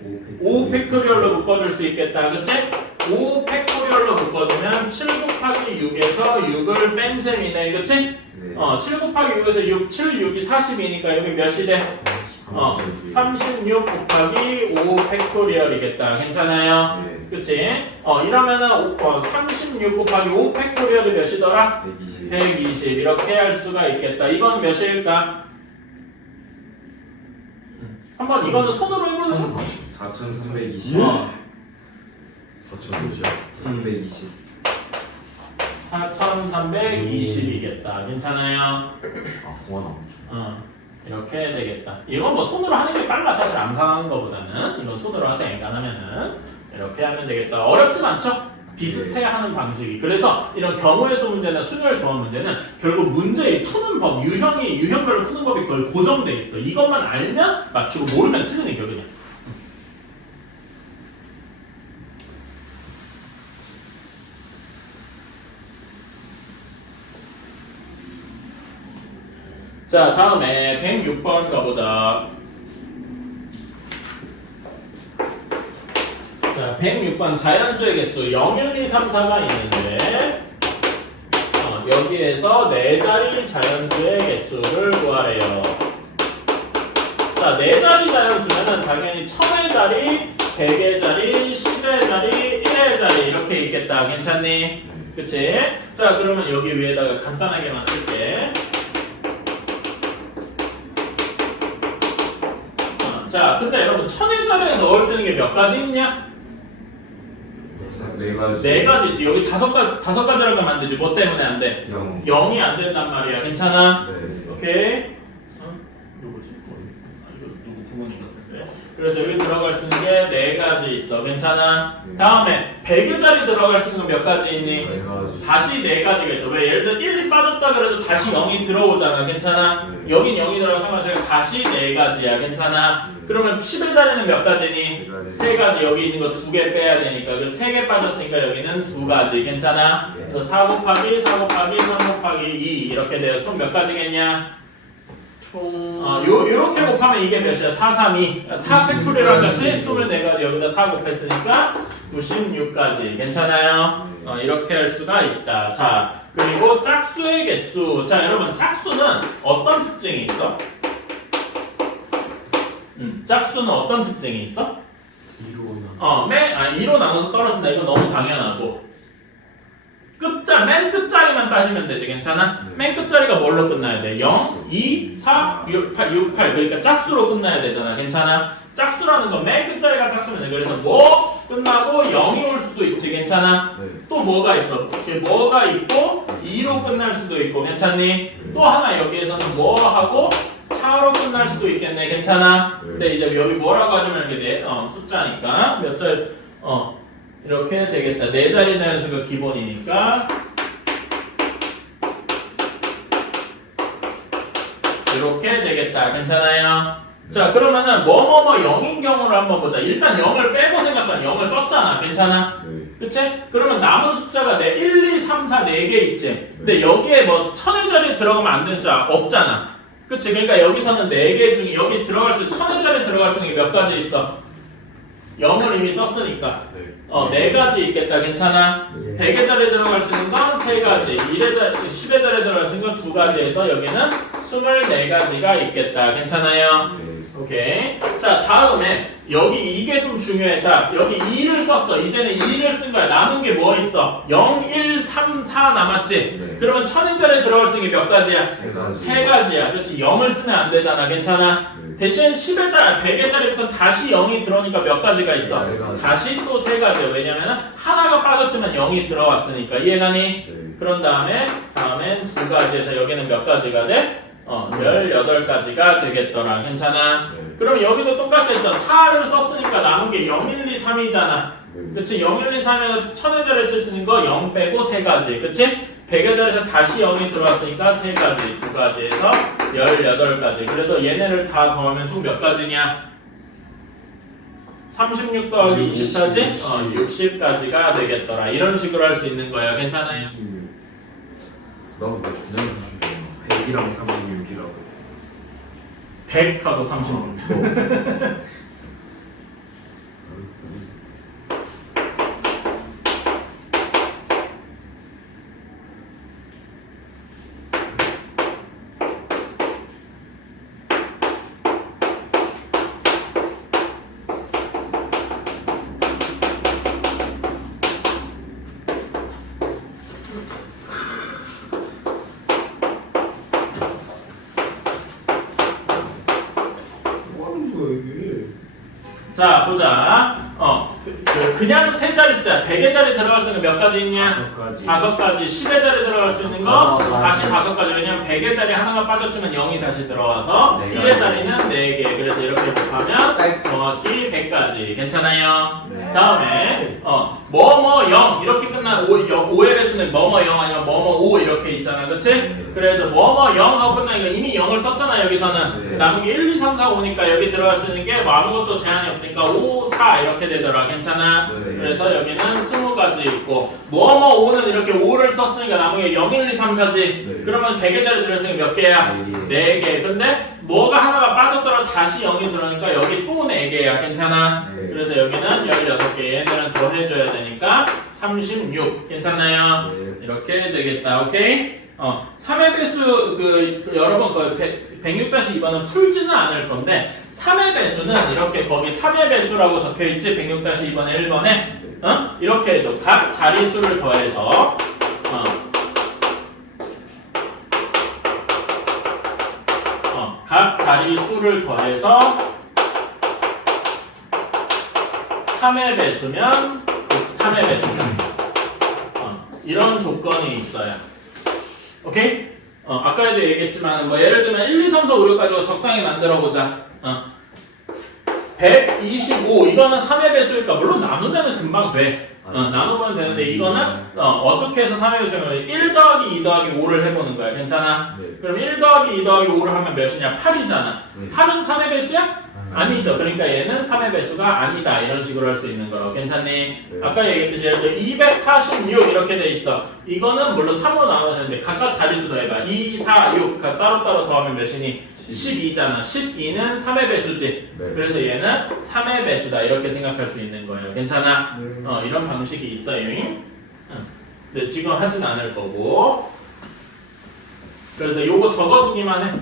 5 팩토리얼로 묶어줄 수 있겠다. 그치? 5 팩토리얼로 묶어두면 7 곱하기 6에서 6을 뺀 셈이네. 그치? 네. 7 곱하기 6에서 6, 7, 6이 40이니까 여기 몇이 돼? 36 곱하기 5 팩토리얼이겠다. 괜찮아요? 네. 그치? 이러면은 36 곱하기 5 팩토리얼이 몇이더라? 120. 120 이렇게 할 수가 있겠다. 이건 몇일까? 한번 이거는 손으로 해볼래? 4320. 4,000원이야. 320. 4320이겠다. 괜찮아요? 아, 공원 이렇게 되겠다. 이건 뭐 손으로 하는 게 빨라. 사실 암산하는 거보다는 이거 손으로 하세요. 인간하면은 이렇게 하면 되겠다. 어렵진 않죠? 비슷해 하는 방식이. 그래서 이런 경우의 수 문제나 순열 조합 문제는 결국 문제의 푸는 법, 유형별로 푸는 법이 거의 고정돼 있어. 이것만 알면 맞추고 모르면 틀리는 격이냐. 자, 다음에 106번 가보자. 자, 106번 자연수의 개수 0, 1, 2, 3, 4가 있는데 여기에서 4자리 자연수의 개수를 구하래요. 자, 4자리 자연수는 당연히 1000의 자리, 100의 자리, 10의 자리, 1의 자리 이렇게 있겠다. 괜찮니? 그치? 자, 그러면 여기 위에다가 간단하게만 쓸게. 자, 근데 여러분 1000의 자리에 넣을 수 있는 게 몇 가지 있냐? 4가지. 4가지지. 여기 5가지라고 만들지. 뭐 때문에 안 돼? 0. 0이 안 된단 말이야. 괜찮아? 네. 오케이. 누구지? 이거 누구 부모님 같은데. 그래서 여기 들어갈 수 있는 게 4가지 있어. 괜찮아? 다음에 100의 자리 들어갈 수 있는 건 몇 가지 있니? 4가지. 다시 4가지가 있어. 왜? 예를 들어 1이 빠졌다 그래도 다시 0이 들어오잖아. 괜찮아? 네. 여긴 0이 들어가서 다시 4가지야. 괜찮아? 그러면 10의 자리는 몇 가지니? 3가지. 여기 있는 거 2개 빼야 되니까. 그래서 3개 빠졌으니까 여기는 2가지. 괜찮아? 네. 그래서 4 곱하기 4 곱하기 3 곱하기 2 이렇게 돼요. 총 몇 가지겠냐? 요렇게 곱하면 이게 몇이야? 4, 3, 2. 4 팩토리얼 같이 24가지 여기다 4 곱했으니까 96가지. 괜찮아요? 이렇게 할 수가 있다. 자, 그리고 짝수의 개수. 자, 여러분 짝수는 어떤 특징이 있어? 짝수는 어떤 특징이 있어? 2로 나눠서 떨어진다. 이거 너무 당연하고. 맨 끝자리만 따지면 되지. 괜찮아? 네. 맨 끝자리가 뭘로 끝나야 돼? 0, 2, 4, 6, 8, 6, 8. 그러니까 짝수로 끝나야 되잖아. 괜찮아? 짝수라는 건 맨 끝자리가 짝수면 돼. 그래서 뭐 끝나고 0이 올 수도 있지. 괜찮아? 네. 또 뭐가 있어? 이렇게 뭐가 있고 2로 끝날 수도 있고. 괜찮니? 또 하나 여기에서는 뭐 하고 4로 끝날 수도 있겠네. 괜찮아? 근데 이제 여기 뭐라고 하자면 이렇게 돼. 숫자니까 몇 자 이렇게 되겠다. 4자리 자연수가 기본이니까 이렇게 되겠다. 괜찮아요? 자, 그러면은 뭐뭐뭐 0인 경우를 한번 보자. 일단 0을 빼고 생각하면 0을 썼잖아. 괜찮아? 네. 그치? 그러면 남은 숫자가 1, 2, 3, 4, 4개 있지? 근데 여기에 뭐 1000의 자리에 들어가면 안 되는 숫자 없잖아. 그치? 그러니까 여기서는 4개 중에 여기 들어갈 수 1000의 자리에 들어갈 수 있는 게 몇 가지 있어? 0을 이미 썼으니까 4가지 있겠다. 괜찮아? 100의 자리에 들어갈 수 있는 건 3가지, 10의 자리에 들어갈 수 있는 건 2가지에서 여기는 24가지가 있겠다. 괜찮아요? 오케이. 자, 다음에 여기 이게 좀 중요해. 자, 여기 2를 썼어. 이제는 2를 쓴 거야. 남은 게 뭐 있어? 0, 1, 3, 4 남았지? 네. 그러면 1000의 자리에 들어갈 수 있는 게 몇 가지야? 3가지. 3가지야. 그렇지? 0을 쓰면 안 되잖아. 괜찮아? 대신 10의 자리, 100의 자리부터 다시 0이 들어오니까 몇 가지가 있어? 세 가지. 다시 또 세 가지야. 왜냐면 하나가 빠졌지만 0이 들어왔으니까. 이해가니? 그런 다음엔 두 가지에서 여기는 몇 가지가 돼? 18가지가 되겠더라. 괜찮아? 그럼 여기도 똑같겠죠. 4를 썼으니까 남은 게 0, 1, 2, 3이잖아. 그치? 0, 1, 2, 3에서 1000의 자리를 쓸 수 있는 거 0 빼고 3가지. 그치? 100의 자리에서 다시 0이 들어왔으니까 3가지, 2가지에서 18가지. 그래서 얘네를 다 더하면 총 몇 가지냐? 36 더하기 24지? 60가지가 되겠더라. 이런 식으로 할 수 있는 거예요. 괜찮아요? 너무 그냥 100이랑 36이라고 100하고 36. 자 보자. 그냥 세 자리 숫자 100의 자리 들어갈 수 있는 몇 가지 있냐? 5가지 5가지. 10의 자리 들어갈 수 있는 거 5가지. 다시 5가지. 왜냐면 100의 자리 하나가 빠졌지만 0이 다시 들어와서 네 1의 자리는 4개. 그래서 이렇게 곱하면 정확히 100가지. 괜찮아요? 네. 다음에 뭐뭐 0 이렇게 끝난 5의 배수는 뭐뭐 0 아니면 뭐뭐 5 이렇게 있잖아. 그치? 네. 그래서 뭐뭐 0 하고 끝나니까 이미 0을 썼잖아. 여기서는 네. 남은 게 1, 2, 3, 4, 5니까 여기 들어갈 수 있는 게 뭐 아무것도 제한이 없으니까 5, 4 이렇게 되더라. 괜찮아? 네. 그래서 여기는 20가지 있고 뭐뭐 5는 이렇게 5를 썼으니까 남은 게 0, 1, 2, 3, 4지. 네. 그러면 100의 자리 들어있으니까 몇 개야? 4개. 근데 뭐가 하나가 빠졌더라 다시 0이 들어오니까 여기 또 4개야. 괜찮아? 네. 그래서 여기는 16개. 얘네는 더 해줘야 되니까 36. 괜찮나요? 네. 이렇게 되겠다. 오케이? 3의 배수 여러분 106-2번은 풀지는 않을 건데 3의 배수는 이렇게 거기 3의 배수라고 적혀 있지. 106-2번에 1번에 이렇게 해줘. 각 자리수를 더해서 각 자리수를 더해서 3의 배수면 3의 배수면 이런 조건이 있어요. 오케이? 아까도 얘기했지만 뭐 예를 들면 1, 2, 3, 4, 5, 6 가지고 적당히 만들어 보자. 125 이거는 3의 배수니까 물론 나누면 금방 돼. 나누면 되는데 이거는 어떻게 해서 3의 배수냐면 1 더하기 2 더하기 5를 해보는 거야. 괜찮아? 네. 그럼 1 더하기 2 더하기 5를 하면 몇이냐? 8이잖아. 네. 8은 3의 배수야? 아니죠. 그러니까 얘는 3의 배수가 아니다. 이런 식으로 할 수 있는 거라고. 괜찮니? 네. 아까 얘기했듯이 예를 들어 246 이렇게 돼 있어. 이거는 물론 3으로 나눠야 되는데 각각 자리수 더해봐. 2, 4, 6 따로따로 더하면 몇이니? 12잖아. 12는 3의 배수지. 네. 그래서 얘는 3의 배수다. 이렇게 생각할 수 있는 거예요. 괜찮아? 네. 이런 방식이 있어요. 근데 지금 하진 않을 거고. 그래서 요거 적어두기만 해.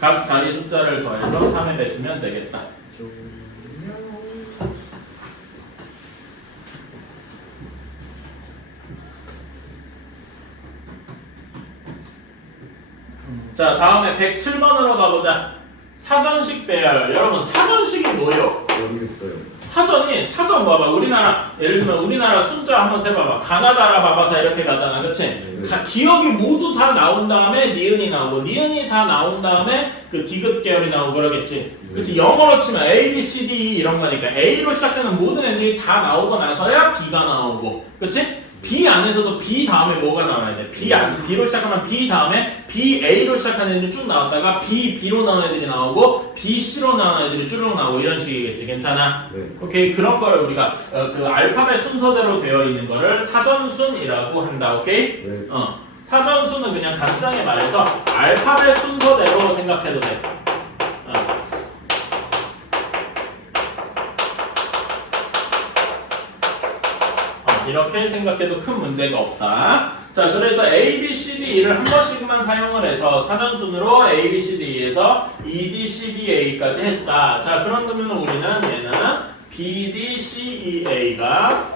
각 자리 숫자를 더해서 3의 배수면 되겠다. 자, 다음에 107번으로 가보자. 사전식 배열. 여러분, 사전식이 뭐예요? 모르겠어요. 사전 봐봐. 우리나라, 예를 들면 우리나라 숫자 한번 세봐봐. 가나다라 봐봐서 이렇게 가잖아. 그치? 네. 다 기억이 모두 다 나온 다음에 니은이 나오고, 니은이 다 나온 다음에 그 디귿 계열이 나오고 그러겠지. 그치? 영어로 치면 A, B, C, D, E 이런 거니까 A로 시작되는 모든 애들이 다 나오고 나서야 B가 나오고. 그치? B 안에서도 B 다음에 뭐가 나와야 돼? B로 시작하면 B 다음에 B, A로 시작하는 애들이 쭉 나왔다가 B, B로 나온 애들이 나오고 B, C로 나온 애들이 쭉 나오고 이런 식이겠지. 괜찮아? 네. 오케이. 그런 걸 우리가 그 알파벳 순서대로 되어 있는 거를 사전순이라고 한다. 오케이? 네. 사전순은 그냥 간단하게 말해서 알파벳 순서대로 생각해도 돼. 이렇게 생각해도 큰 문제가 없다. 자, 그래서 A, B, C, D, E를 한 번씩만 사용을 해서 사전순으로 A, B, C, D에서 E, D, C, D, A까지 했다. 자, 그런다면 우리는 얘는 B, D, C, E, A가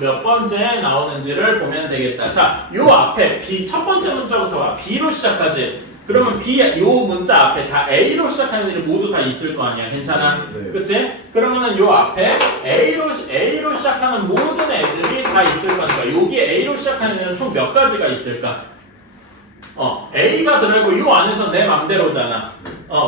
몇 번째 나오는지를 보면 되겠다. 자, 요 앞에 B 첫 번째 문자부터 봐. B로 시작하지. 그러면 B 요 문자 앞에 다 A로 시작하는 애들이 모두 다 있을 거 아니야. 괜찮아? 네. 그치? 그러면은 요 앞에 A로 시작하는 모든 애들이 다 있을 거니까 여기 A로 시작하는 애는 총 몇 가지가 있을까? A가 들어있고 요 안에서 내 맘대로잖아.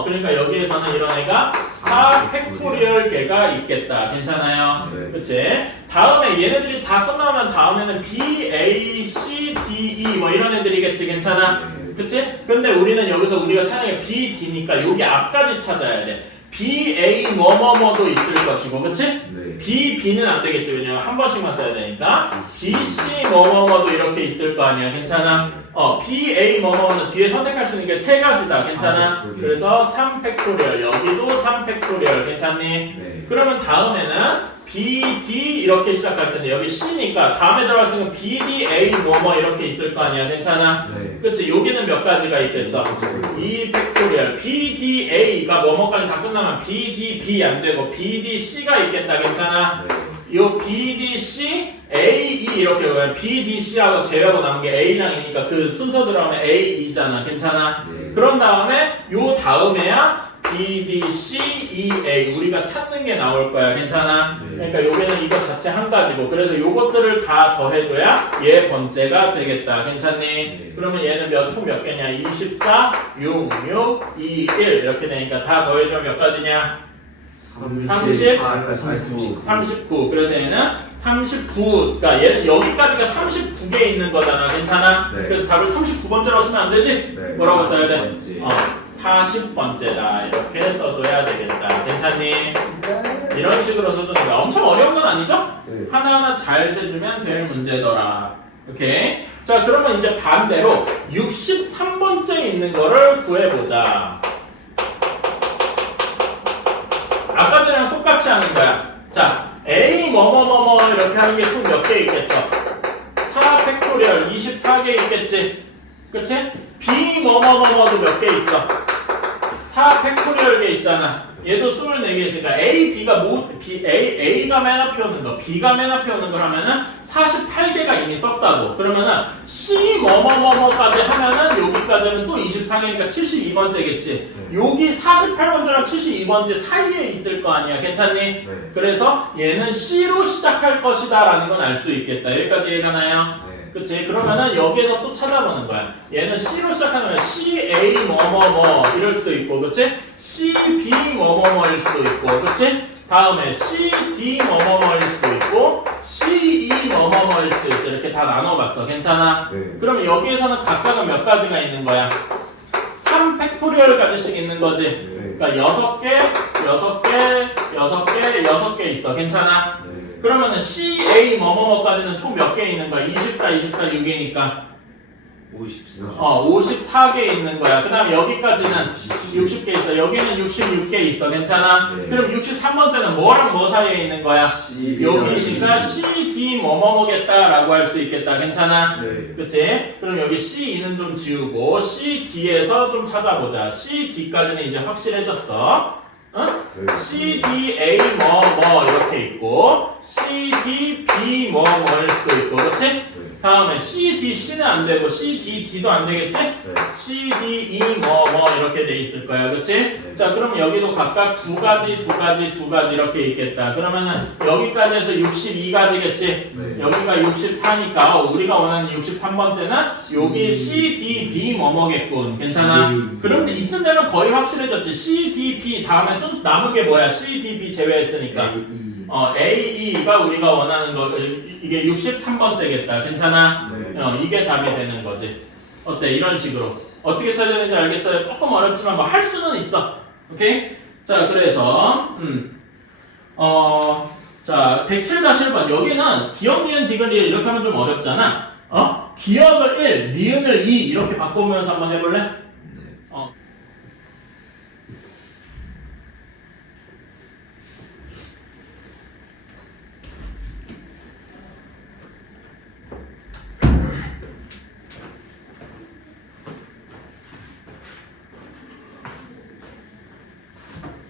그러니까 여기에서는 이런 애가 4 팩토리얼 개가 있겠다. 괜찮아요? 네. 그치? 다음에 얘네들이 다 끝나면 다음에는 B, A, C, D, E 뭐 이런 애들이겠지. 괜찮아? 그치? 근데 우리는 여기서 우리가 찾는 게 B, D니까 여기 앞까지 찾아야 돼. B, A, 뭐뭐뭐도 있을 것이고, 그치? 네. B, B는 안 되겠지. 왜냐면 한 번씩만 써야 되니까. B, C, 뭐뭐뭐도 이렇게 있을 거 아니야. 괜찮아? B, A, 뭐뭐뭐는 뒤에 선택할 수 있는 게 세 가지다. 괜찮아? 3팩토리얼. 그래서 3 팩토리얼. 여기도 3 팩토리얼. 괜찮니? 네. 그러면 다음에는 B, D 이렇게 시작할 텐데 여기 C니까 다음에 들어갈 수 있는 B, D, A, 뭐뭐 이렇게 있을 거 아니야. 괜찮아? 네. 그치? 여기는 몇 가지가 있겠어? 2 팩토리얼. B, D, A가 뭐뭐까지 다 끝나면 B, D, B 안 되고 B, D, C가 있겠다. 괜찮아? 네. 요 B, D, C, A, E 이렇게 보면 B, D, C하고 제외하고 남은 게 A랑이니까 그 순서 들어가면 A, E잖아. 괜찮아? 네. 그런 다음에 요 다음에야 B, D, C, E, A 우리가 찾는 게 나올 거야. 괜찮아? 네. 그러니까 요게는 이거 자체 한 가지고 그래서 요것들을 다 더해줘야 얘 번째가 되겠다. 괜찮니? 네. 그러면 얘는 총 몇 개냐? 24, 6, 6, 2, 1 이렇게 되니까 다 더해주면 몇 가지냐? 39. 그래서 얘는 39. 그러니까 얘는 여기까지가 39개 있는 거잖아. 괜찮아? 네. 그래서 답을 39번째로 쓰면 안 되지? 네. 뭐라고 써야 돼? 40번째. 40번째다. 이렇게 써줘야 되겠다. 괜찮니? 이런 식으로 써주는 거야. 엄청 어려운 건 아니죠? 네. 하나하나 잘 세주면 될 문제더라. 오케이? 자, 그러면 이제 반대로 63번째 있는 거를 구해보자. 아까 전이랑 똑같이 하는 거야. 자, A 뭐뭐뭐뭐 이렇게 하는 게 총 몇 개 있겠어? 4 팩토리얼 24개 있겠지? 그치? B 뭐뭐뭐뭐도 몇 개 있어? 4 팩토리얼 개 있잖아. 얘도 24개 있으니까 A, B가 A가 맨 앞에 오는 거, B가 맨 앞에 오는 걸 하면은 48개가 이미 썼다고. 그러면은 C 뭐뭐뭐뭐까지 하면은 여기까지 하면 또 24개니까 72번째겠지. 여기 48번째랑 72번째 사이에 있을 거 아니야. 괜찮니? 네. 그래서 얘는 C로 시작할 것이다 라는 건 알 수 있겠다. 여기까지 이해가나요? 네. 그치? 그러면은 여기에서 또 찾아보는 거야. 얘는 C로 시작하면 C, A, 뭐뭐뭐 이럴 수도 있고, 그치? C, B, 뭐뭐뭐일 수도 있고, 그치? 다음에 C, D, 뭐뭐뭐일 수도 있고, C, E, 뭐뭐뭐일 수도 있어. 이렇게 다 나눠봤어. 괜찮아? 네. 그러면 여기에서는 각각은 몇 가지가 있는 거야? 3 팩토리얼 가지씩 있는 거지? 네. 그러니까 6개 있어. 괜찮아? 네. 그러면은 C, A, 뭐뭐뭐까지는 총 몇 개 있는 거야? 24, 6개니까 54개 있는 거야. 그 다음에 여기까지는 60개 있어. 여기는 66개 있어. 괜찮아? 네. 그럼 63번째는 뭐랑 뭐 사이에 있는 거야? 여기니까 C, D, 뭐뭐뭐겠다라고 할 수 있겠다. 괜찮아? 네. 그치? 그럼 여기 C,E는 좀 지우고 C, D에서 좀 찾아보자. C, D까지는 이제 확실해졌어. 응? C, D, A, 뭐 이렇게 있고 C, D, B, 뭐일 수도 있고 그치? 다음에 C, D, C는 안 되고 C, D, D도 안 되겠지? C, D, E, 뭐 이렇게 돼 있을 거야. 그치? 네. 자, 그럼 여기도 각각 두 가지 이렇게 있겠다. 그러면은 여기까지 해서 62가지겠지? 네. 여기가 64니까 우리가 원하는 63번째는 여기 C, D, B, 뭐겠군. 괜찮아? 그럼 이쯤 되면 거의 확실해졌지. C, D, B 다음에 남은 게 뭐야? C, D, B 제외했으니까. A, E가 우리가 원하는 거 이게 63번째겠다. 괜찮아? 네. 이게 답이 되는 거지. 어때? 이런 식으로 어떻게 찾아야 되는지 알겠어요? 조금 어렵지만 뭐 할 수는 있어. 오케이? 자, 그래서 자 107-1번 여기는 기억, 니은, 디귿, 리을 이렇게 하면 좀 어렵잖아. 기억을 1, 니은을 2 이렇게 바꿔보면서 한번 해볼래?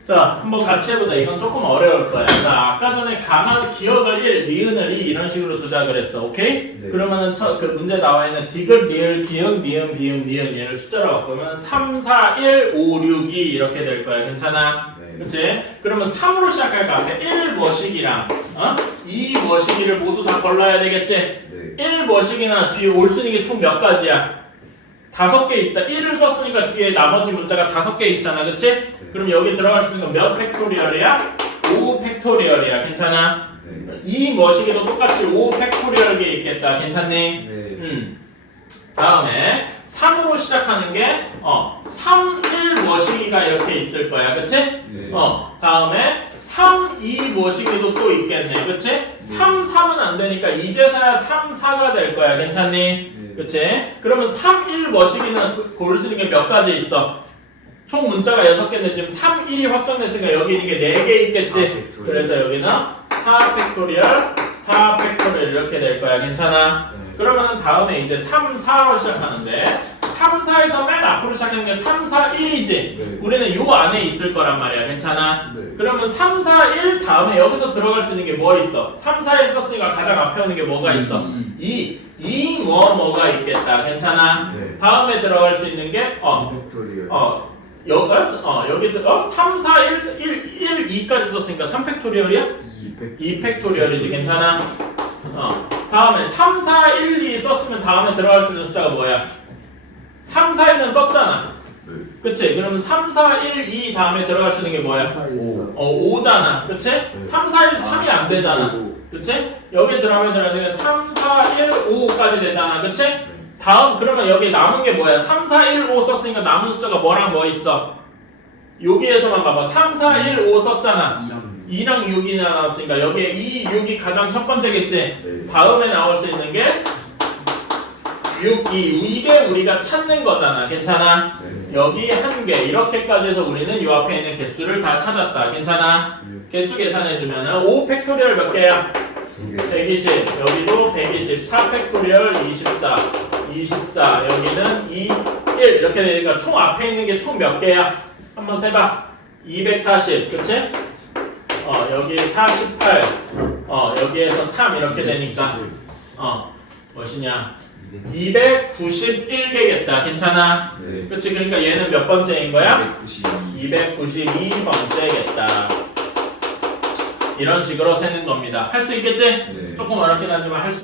자, 한번 같이 해보자. 이건 조금 어려울 거야. 자, 아까 전에 가만 기억을 1, 니은을 2 이런 식으로 두자 그랬어. 오케이? 네. 그러면은 그 문제 나와 있는 디귿, 리을, 기역, 니은, 비음, 니은 얘를 숫자로 바꾸면 3, 4, 1, 5, 6, 2 이렇게 될 거야. 괜찮아? 네. 그치? 그러면 3으로 시작할까? 앞에 1 머시기랑 2 머시기를 모두 다 걸러야 되겠지? 네. 1 머시기나 뒤에 올 수 있는 게 총 몇 가지야? 5개 있다. 1을 썼으니까 뒤에 나머지 문자가 5개 있잖아. 그치? 그럼 여기 들어갈 수 있는 건 몇 팩토리얼이야? 5 팩토리얼이야. 괜찮아? 네. 이 머시기도 똑같이 5 팩토리얼 게 있겠다. 괜찮니? 네. 다음에 3으로 시작하는 게 3, 1 머시기가 이렇게 있을 거야. 그치? 네. 다음에 3, 2 머시기도 또 있겠네. 그치? 3, 3은 안 되니까 이제서야 3, 4가 될 거야. 괜찮니? 네. 그치? 그러면 3, 1 머시기는 고를 수 있는 게 몇 가지 있어? 총 문자가 6개인데 지금 3, 1이 확정됐으니까 여기 있는 게 4개 있겠지? 4팩토리얼. 그래서 여기는 4 팩토리얼, 4 팩토리얼 이렇게 될 거야. 괜찮아? 네. 그러면 다음에 이제 3, 4로 시작하는데 3, 4에서 맨 앞으로 시작하는 게 3, 4, 1이지? 네. 우리는 요 안에 있을 거란 말이야. 괜찮아? 네. 그러면 3, 4, 1 다음에 여기서 들어갈 수 있는 게 뭐 있어? 3, 4, 1 썼으니까 가장 앞에 오는 게 뭐가 있어? 2, 뭐가 있겠다. 괜찮아? 네. 다음에 들어갈 수 있는 게 팩토리얼. 여기 3, 4, 1, 2까지 썼으니까 3팩토리얼이야? 2팩토리얼이지. 괜찮아? 다음에 3, 4, 1, 2 썼으면 다음에 들어갈 수 있는 숫자가 뭐야? 3, 4, 1은 썼잖아. 네. 그치? 그러면 3, 4, 1, 2 다음에 들어갈 수 있는 게 뭐야? 5잖아. 그치? 3, 4, 1, 3이 안 되잖아. 그치? 여기 들어가면 3, 4, 1, 5까지 되잖아. 그치? 다음 그러면 여기 남은 게 뭐야? 3, 4, 1, 5 썼으니까 남은 숫자가 뭐랑 뭐 있어? 여기에서만 봐봐. 3, 4, 1, 5 썼잖아. 2랑 6이 나왔으니까 여기에 2, 6이 가장 첫 번째겠지? 네. 다음에 나올 수 있는 게 6, 2. 이게 우리가 찾는 거잖아. 괜찮아? 네. 여기 한 개. 이렇게까지 해서 우리는 이 앞에 있는 개수를 다 찾았다. 괜찮아? 개수 계산해주면은 5 팩토리얼 몇 개야? 120. 여기도 120. 4 팩토리얼 24. 24. 여기는 2, 1. 이렇게 되니까 총 앞에 있는 게 총 몇 개야? 한번 세봐. 240. 그치? 여기 48. 여기에서 3 이렇게 되니까 무엇이냐? 291개겠다. 괜찮아? 네. 그치? 그러니까 얘는 몇 번째인 거야? 192. 292번째겠다. 이런 식으로 세는 겁니다. 할 수 있겠지? 네. 조금 어렵긴 하지만 할 수